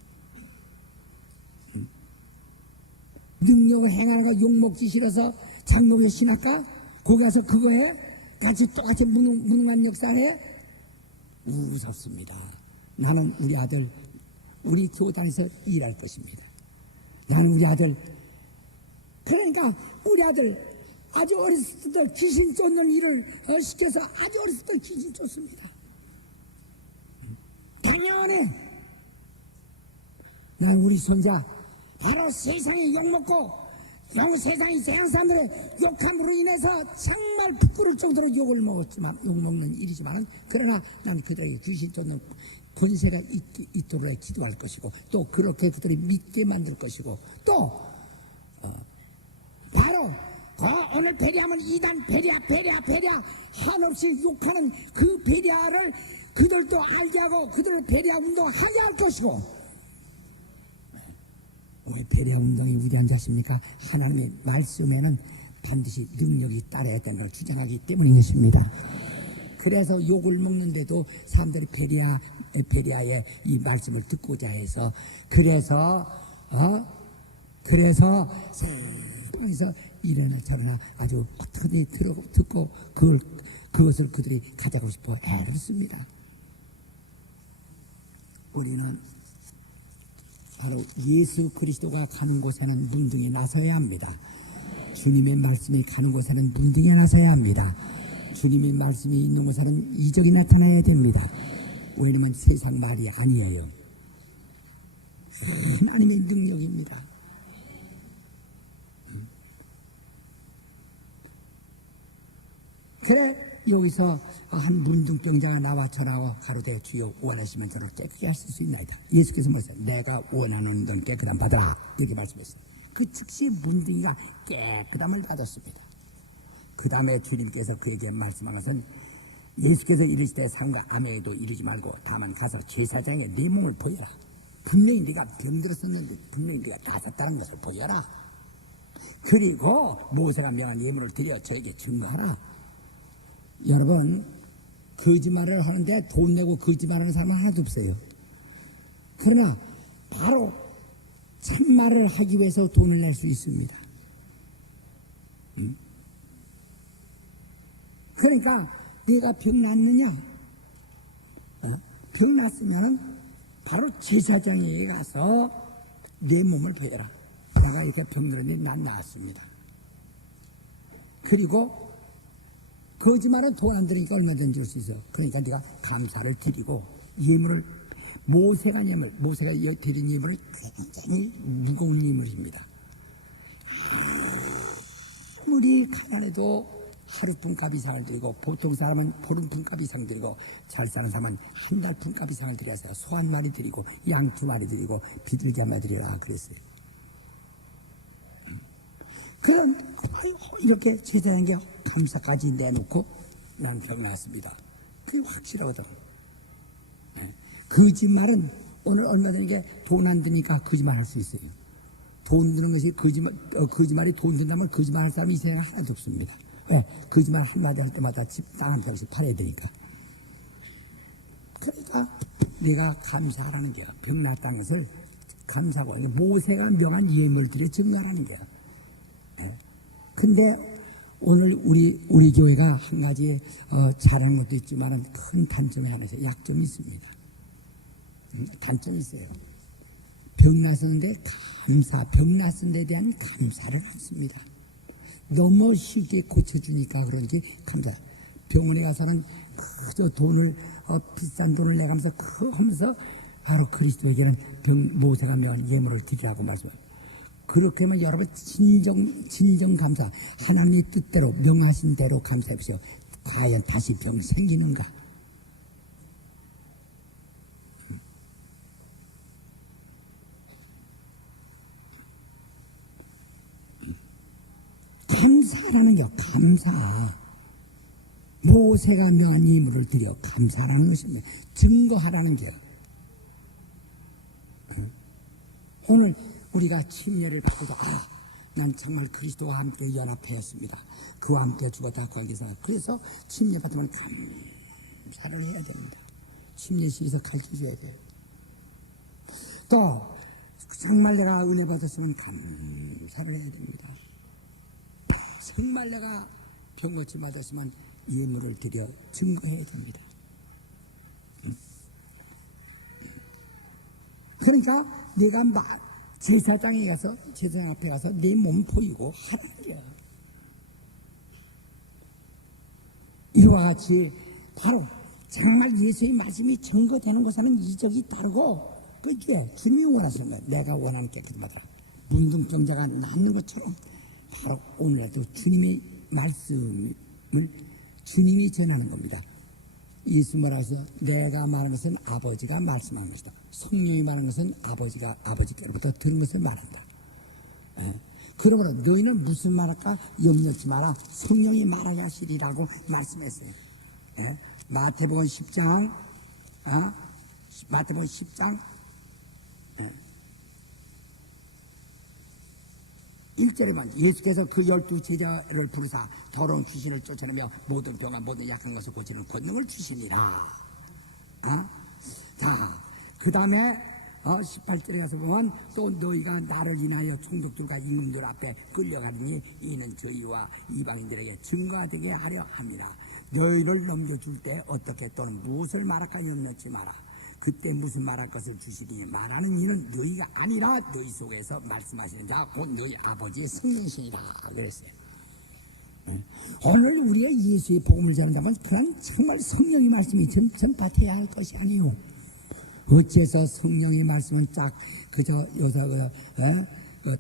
능력을 행하는 거 욕먹기 싫어서 장로교 신학가? 거기 가서 그거 해? 같이 똑같이 무능한 역사해? 무섭습니다. 나는 우리 아들, 우리 교단에서 일할 것입니다. 나는 우리 아들, 그러니까 우리 아들 아주 어렸을 때 귀신 쫓는 일을 시켜서 아주 어렸을 때 귀신 쫓습니다. 당연히 난 우리 손자 바로 세상에 욕먹고 세상의 사람들의 욕함으로 인해서 정말 부끄러울 정도로 욕을 먹었지만 욕먹는 일이지만 그러나 난 그들에게 귀신 쫓는 권세가 있도록 기도할 것이고 또 그렇게 그들이 믿게 만들 것이고 또 바로 오늘 배려하면 이단 배려 한없이 욕하는 그 배려를 그들도 알게 하고 그들을 배려 운동하게 할 것이고 왜 배려 운동이 위대한 것입니까? 하나님의 말씀에는 반드시 능력이 따라야 되는 걸 주장하기 때문이었습니다. 그래서 욕을 먹는데도 사람들이 베리아의 이 말씀을 듣고자 해서 그래서 세상에서 이러나 저러나 아주 어떻게 듣고 그것을 그들이 가져가고 싶어 애롭습니다. 우리는 바로 예수 그리스도가 가는 곳에는 문둥이 나서야 합니다. 주님의 말씀이 가는 곳에는 문둥이 나서야 합니다. 주님의 말씀이 있는 곳에는 이적이 나타나야 됩니다. 왜냐면 세상 말이 아니에요. 하나님의 능력입니다. 그래 여기서 한 문둥병자가 나와 전하고 가로되 주여 원하시면 저를 깨끗게 하실 수 있나이다. 예수께서 말씀하셨어요. 내가 원하는 넌 깨끗함 받으라. 이렇게 말씀했어요. 그 즉시 문둥이가 깨끗함을 받았습니다. 그 다음에 주님께서 그에게 말씀한 것은 예수께서 이르실 때 상과 암에도 이르지 말고 다만 가서 제사장에 네 몸을 보여라. 분명히 네가 병들었었는데 분명히 네가 나았다는 것을 보여라. 그리고 모세가 명한 예물을 드려 저에게 증거하라. 여러분 거짓말을 하는데 돈 내고 거짓말하는 사람은 하나도 없어요. 그러나 바로 참말을 하기 위해서 돈을 낼 수 있습니다. 그러니까 네가 병 났느냐? 병 났으면은 바로 제사장에게 가서 내 몸을 보여라. 내가 이렇게 병들었니 난 나았습니다. 그리고 거짓말은 돈 안 들으니까 얼마든지 줄 수 있어요. 그러니까 네가 감사를 드리고 예물을 모세가 드린 예물은 굉장히 무거운 예물입니다. 아무리 가난해도 하루 품값 이상을 드리고 보통 사람은 보름 품값 이상 드리고 잘 사는 사람은 한 달 품값 이상을 드려서 소 한 마리 드리고 양 2마리 드리고 비둘기 한 마리 드리라 그랬어요. 그럼 이렇게 제사장에게 감사까지 내놓고 난 병 나왔습니다. 그게 확실하거든. 거짓말은 오늘 얼마 전에 돈 안 드니까 거짓말 할 수 있어요. 돈 드는 것이 거짓말이 돈 든다면 거짓말 할 사람이 이 세상에 하나도 없습니다. 왜? 거짓말 한마디 할 때마다 집 땅 한 편씩 팔아야 되니까. 그러니까 내가 감사하라는 거야. 병 났다는 것을 감사하고 모세가 명한 예물들을 증거하라는 거야. 근데 오늘 우리 교회가 한 가지 잘하는 것도 있지만 큰 단점이 하나 있어요. 약점이 있습니다. 단점이 있어요. 병 났었는데 병 났은 데 대한 감사를 않습니다. 너무 쉽게 고쳐주니까 그런지 감사. 병원에 가서는 그저 비싼 돈을 내가면서 하면서 바로 그리스도에게는 모세가 명한 예물을 드리라고 말씀해요. 그렇게 하면 여러분 진정 감사. 하나님의 뜻대로 명하신 대로 감사해 보세요. 과연 다시 병 생기는가? 감사라는 게 감사. 모세가 명한 예물을 드려 감사라는 것입니다. 증거하라는 게. 오늘 우리가 침례를 받고도 난 정말 그리스도와 함께 연합하였습니다. 그와 함께 죽었다 거기서. 그래서 침례 받으면 감사를 해야 됩니다. 침례식에서 가르쳐줘야 돼요. 또 정말 내가 은혜 받았으면 감사를 해야 됩니다. 정말 내가 병고침 받았으면 예물을 드려 증거해야 됩니다. 그러니까 내가 제사장 앞에 가서 내 몸 보이고 하는 거야. 이와 같이 바로 정말 예수의 말씀이 증거되는 곳에는 이적이 따르고 그게 주님이 원하시는 거야. 내가 원하는 깨끗이 받아라. 문둥병자가 낫는 것처럼 바로 오늘도 주님의 말씀을 주님이 전하는 겁니다. 예수 말하셔서 내가 말하는 것은 아버지가 말씀하는 것이다. 성령이 말하는 것은 아버지께로부터 들은 것을 말한다. 그러므로 너희는 무슨 말할까 염려치 마라. 성령이 말하시리라고 말씀했어요. 마태복음 10장 1절에 보면 예수께서 그 12 제자를 부르사 더러운 귀신을 쫓아내며 모든 병과 모든 약한 것을 고치는 권능을 주시니라. 자, 그 다음에 18절에 가서 보면 또 너희가 나를 인하여 총독들과 임금들 앞에 끌려가니 이는 저희와 이방인들에게 증거가 되게 하려 함이라. 너희를 넘겨줄 때 어떻게 또는 무엇을 말할까 염려치 마라. 그때 무슨 말할 것을 주시니 말하는 이는 너희가 아니라 너희 속에서 말씀하시는 자 곧 너희 아버지의 성령이시니라 그랬어요. 오늘 우리가 예수의 복음을 전한다면 그냥 정말 성령의 말씀이 전파돼야 할 것이 아니오. 어째서 성령의 말씀은 딱 그저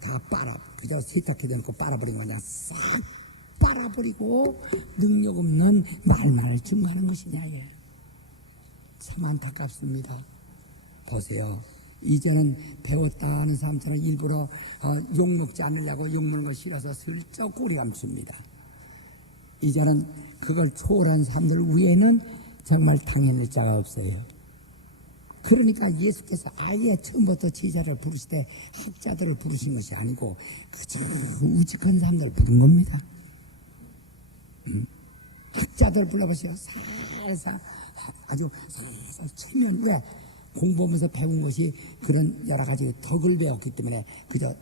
다 그저 세탁해 대놓고 빨아버린 거냐. 싹 빨아버리고 능력 없는 말만을 증거하는 것이냐. 참 안타깝습니다. 보세요. 이제는 배웠다 하는 사람처럼 일부러 욕먹지 않으려고 욕먹는 걸 싫어서 슬쩍 꼬리 감춥니다. 이제는 그걸 초월한 사람들 위에는 정말 당해낼 자가 없어요. 그러니까 예수께서 아예 처음부터 제자를 부르실 때 학자들을 부르신 것이 아니고 그저 우직한 사람들을 부른 겁니다. 학자들 불러보세요. 살살 아주 살살 체면. 왜? 공부하면서 배운 것이 그런 여러 가지 덕을 배웠기 때문에 그저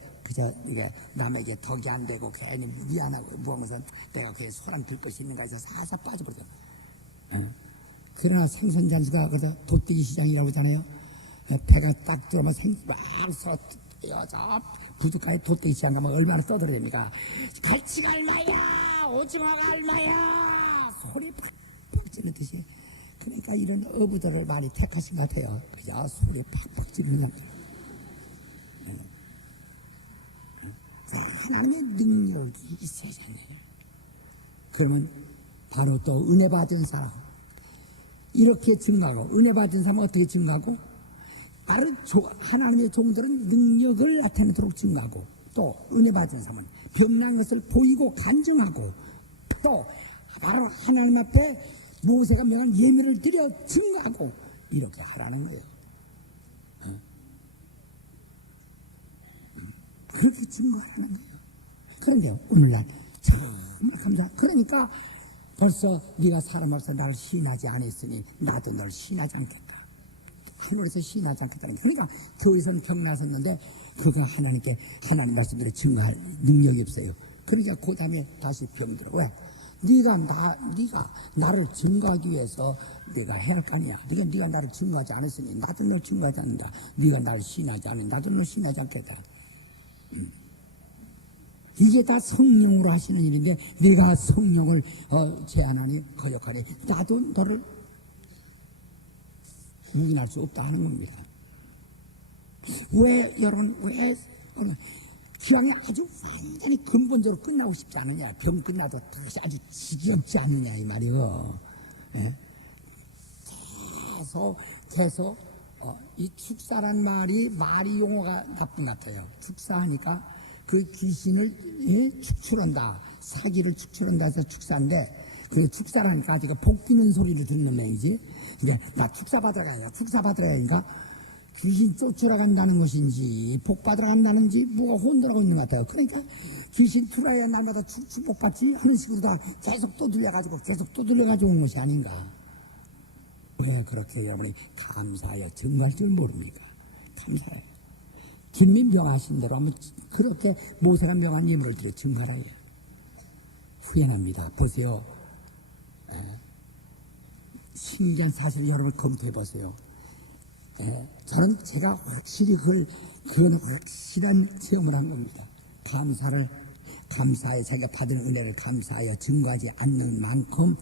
이게 남에게 덕이 안 되고 괜히 미안하고 무하면서 내가 괜히 소란 들 것이 있는가 해서 살살 빠져버려. 그러나 생선 잔수가 그래서 돗대기 시장이라고 하잖아요. 배가 딱 들어오면 막서 여자 부두가에 돗대기 시장 가면 얼마나 떠들어댑니까? 갈치가 얼마야, 오징어가 얼마야, 소리 팍팍 지르는 듯이. 그러니까 이런 어부들을 많이 택하신 것 같아요. 그저 소리 팍팍 지르는 남자. 하나님의 능력이 있어야잖아요. 그러면 바로 또 은혜 받은 사람 이렇게 증가하고, 은혜 받은 사람은 어떻게 증가하고, 바로 하나님의 종들은 능력을 나타내도록 증가하고, 또 은혜 받은 사람은 병난 것을 보이고 간증하고, 또 바로 하나님 앞에 모세가 명한 예물을 드려 증가하고, 이렇게 하라는 거예요. 그렇게 증거하라는 거예요. 그런데 오늘날 정말 감사. 그러니까 벌써 네가 사람 앞에서 나를 시인하지 않았으니 나도 널 시인하지 않겠다. 하늘에서 시인하지 않겠다는 거예요. 그러니까 교회에서는 병나섰는데 그가 하나님께 하나님 말씀대로 증거할 능력이 없어요. 그러니까 그 다음에 다시 병들어. 왜? 네가 나를 증거하기 위해서 네가 해야 할 거 아니야. 네가 나를 증거하지 않았으니 나도 널 증거하지 않는다. 네가 나를 시인하지 않으면 나도 널 시인하지 않겠다. 이게 다 성령으로 하시는 일인데, 내가 성령을 제한하니 거역하니 나도 너를 묵인할 수 없다 하는 겁니다. 왜 여러분, 왜 기왕에 아주 완전히 근본적으로 끝나고 싶지 않느냐, 병 끝나도 다시 아주 지겹지 않느냐 이 말이요. 예? 계속 이 축사란 말이 용어가 나쁜 것 같아요. 축사하니까 그 귀신을 축출한다, 사기를 축출한다 해서 축사인데, 그 축사라니까 아직 복귀는 소리를 듣는 애이지. 근데 나 축사 받으러 가요. 축사 받으러 가니까 귀신 쫓으러 간다는 것인지 복 받으러 간다는지 뭐가 혼돈하고 있는 것 같아요. 그러니까 귀신 출하야 날마다 축복받지 하는 식으로 다 계속 떠들려가지고 오는 것이 아닌가. 왜 그렇게 여러분이 감사하여 증거할 줄 모릅니까? 감사해요. 주님이 명하신 대로 하면 그렇게 모세가 명한 예물을 드려 증거하라 해요. 후회납니다. 보세요. 신기한 사실을 여러분 검토해 보세요. 저는 제가 확실히 그건 확실한 체험을 한 겁니다. 감사하여 자기가 받은 은혜를 감사하여 증거하지 않는 만큼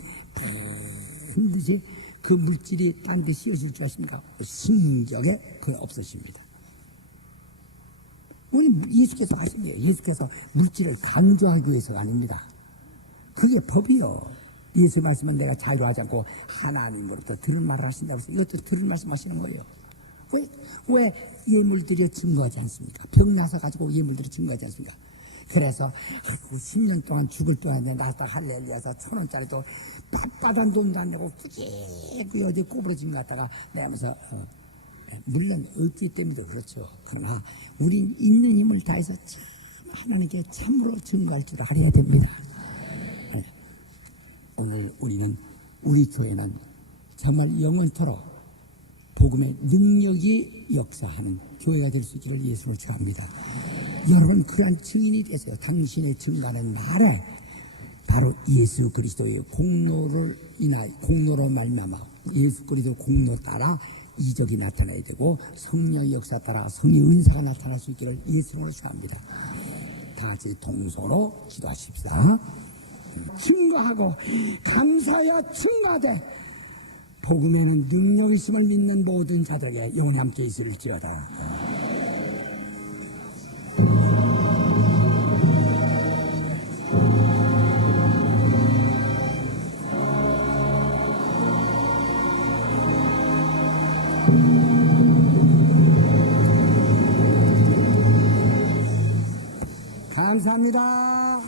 반드시 그 물질이 딴 데 씌어질 줄 아십니까? 성적에 그건 없으십니다. 우리 예수께서 하신 거예요. 예수께서 물질을 강조하기 위해서가 아닙니다. 그게 법이요. 예수 말씀은 내가 자유로 하지 않고 하나님으로부터 들은 말을 하신다고 해서 이것도 들은 말씀 하시는 거예요. 왜 예물들이 증거하지 않습니까? 병나서 가지고 예물들이 증거하지 않습니까? 그래서 10년 동안 죽을 동안 나스닥 할렐루야에서 1,000원짜리도 빳빳한 돈도 안 내고 꾸지꾸지 어디 꼬부러진 것 같다가 내면서 물론 없기 때문에도 그렇죠. 그러나 우린 있는 힘을 다해서 참 하나님께 참으로 증거할 줄 알아야 됩니다. 오늘 우리 교회는 정말 영원토록 복음의 능력이 역사하는 교회가 될 수 있기를 예수를 축원합니다. 여러분 그러한 증인이 되세요. 당신의 증거하는 말에 바로 예수 그리스도의 공로로 말미암아 예수 그리스도의 공로 따라 이적이 나타나야 되고 성령의 역사 따라 성령의 은사가 나타날 수 있기를 예수로 축원합니다. 다 같이 동서로 기도하십시다. 증거하고 감사하여 증거하되 복음에는 능력이 있음을 믿는 모든 자들에게 영원히 함께 있을지어다. 감사합니다.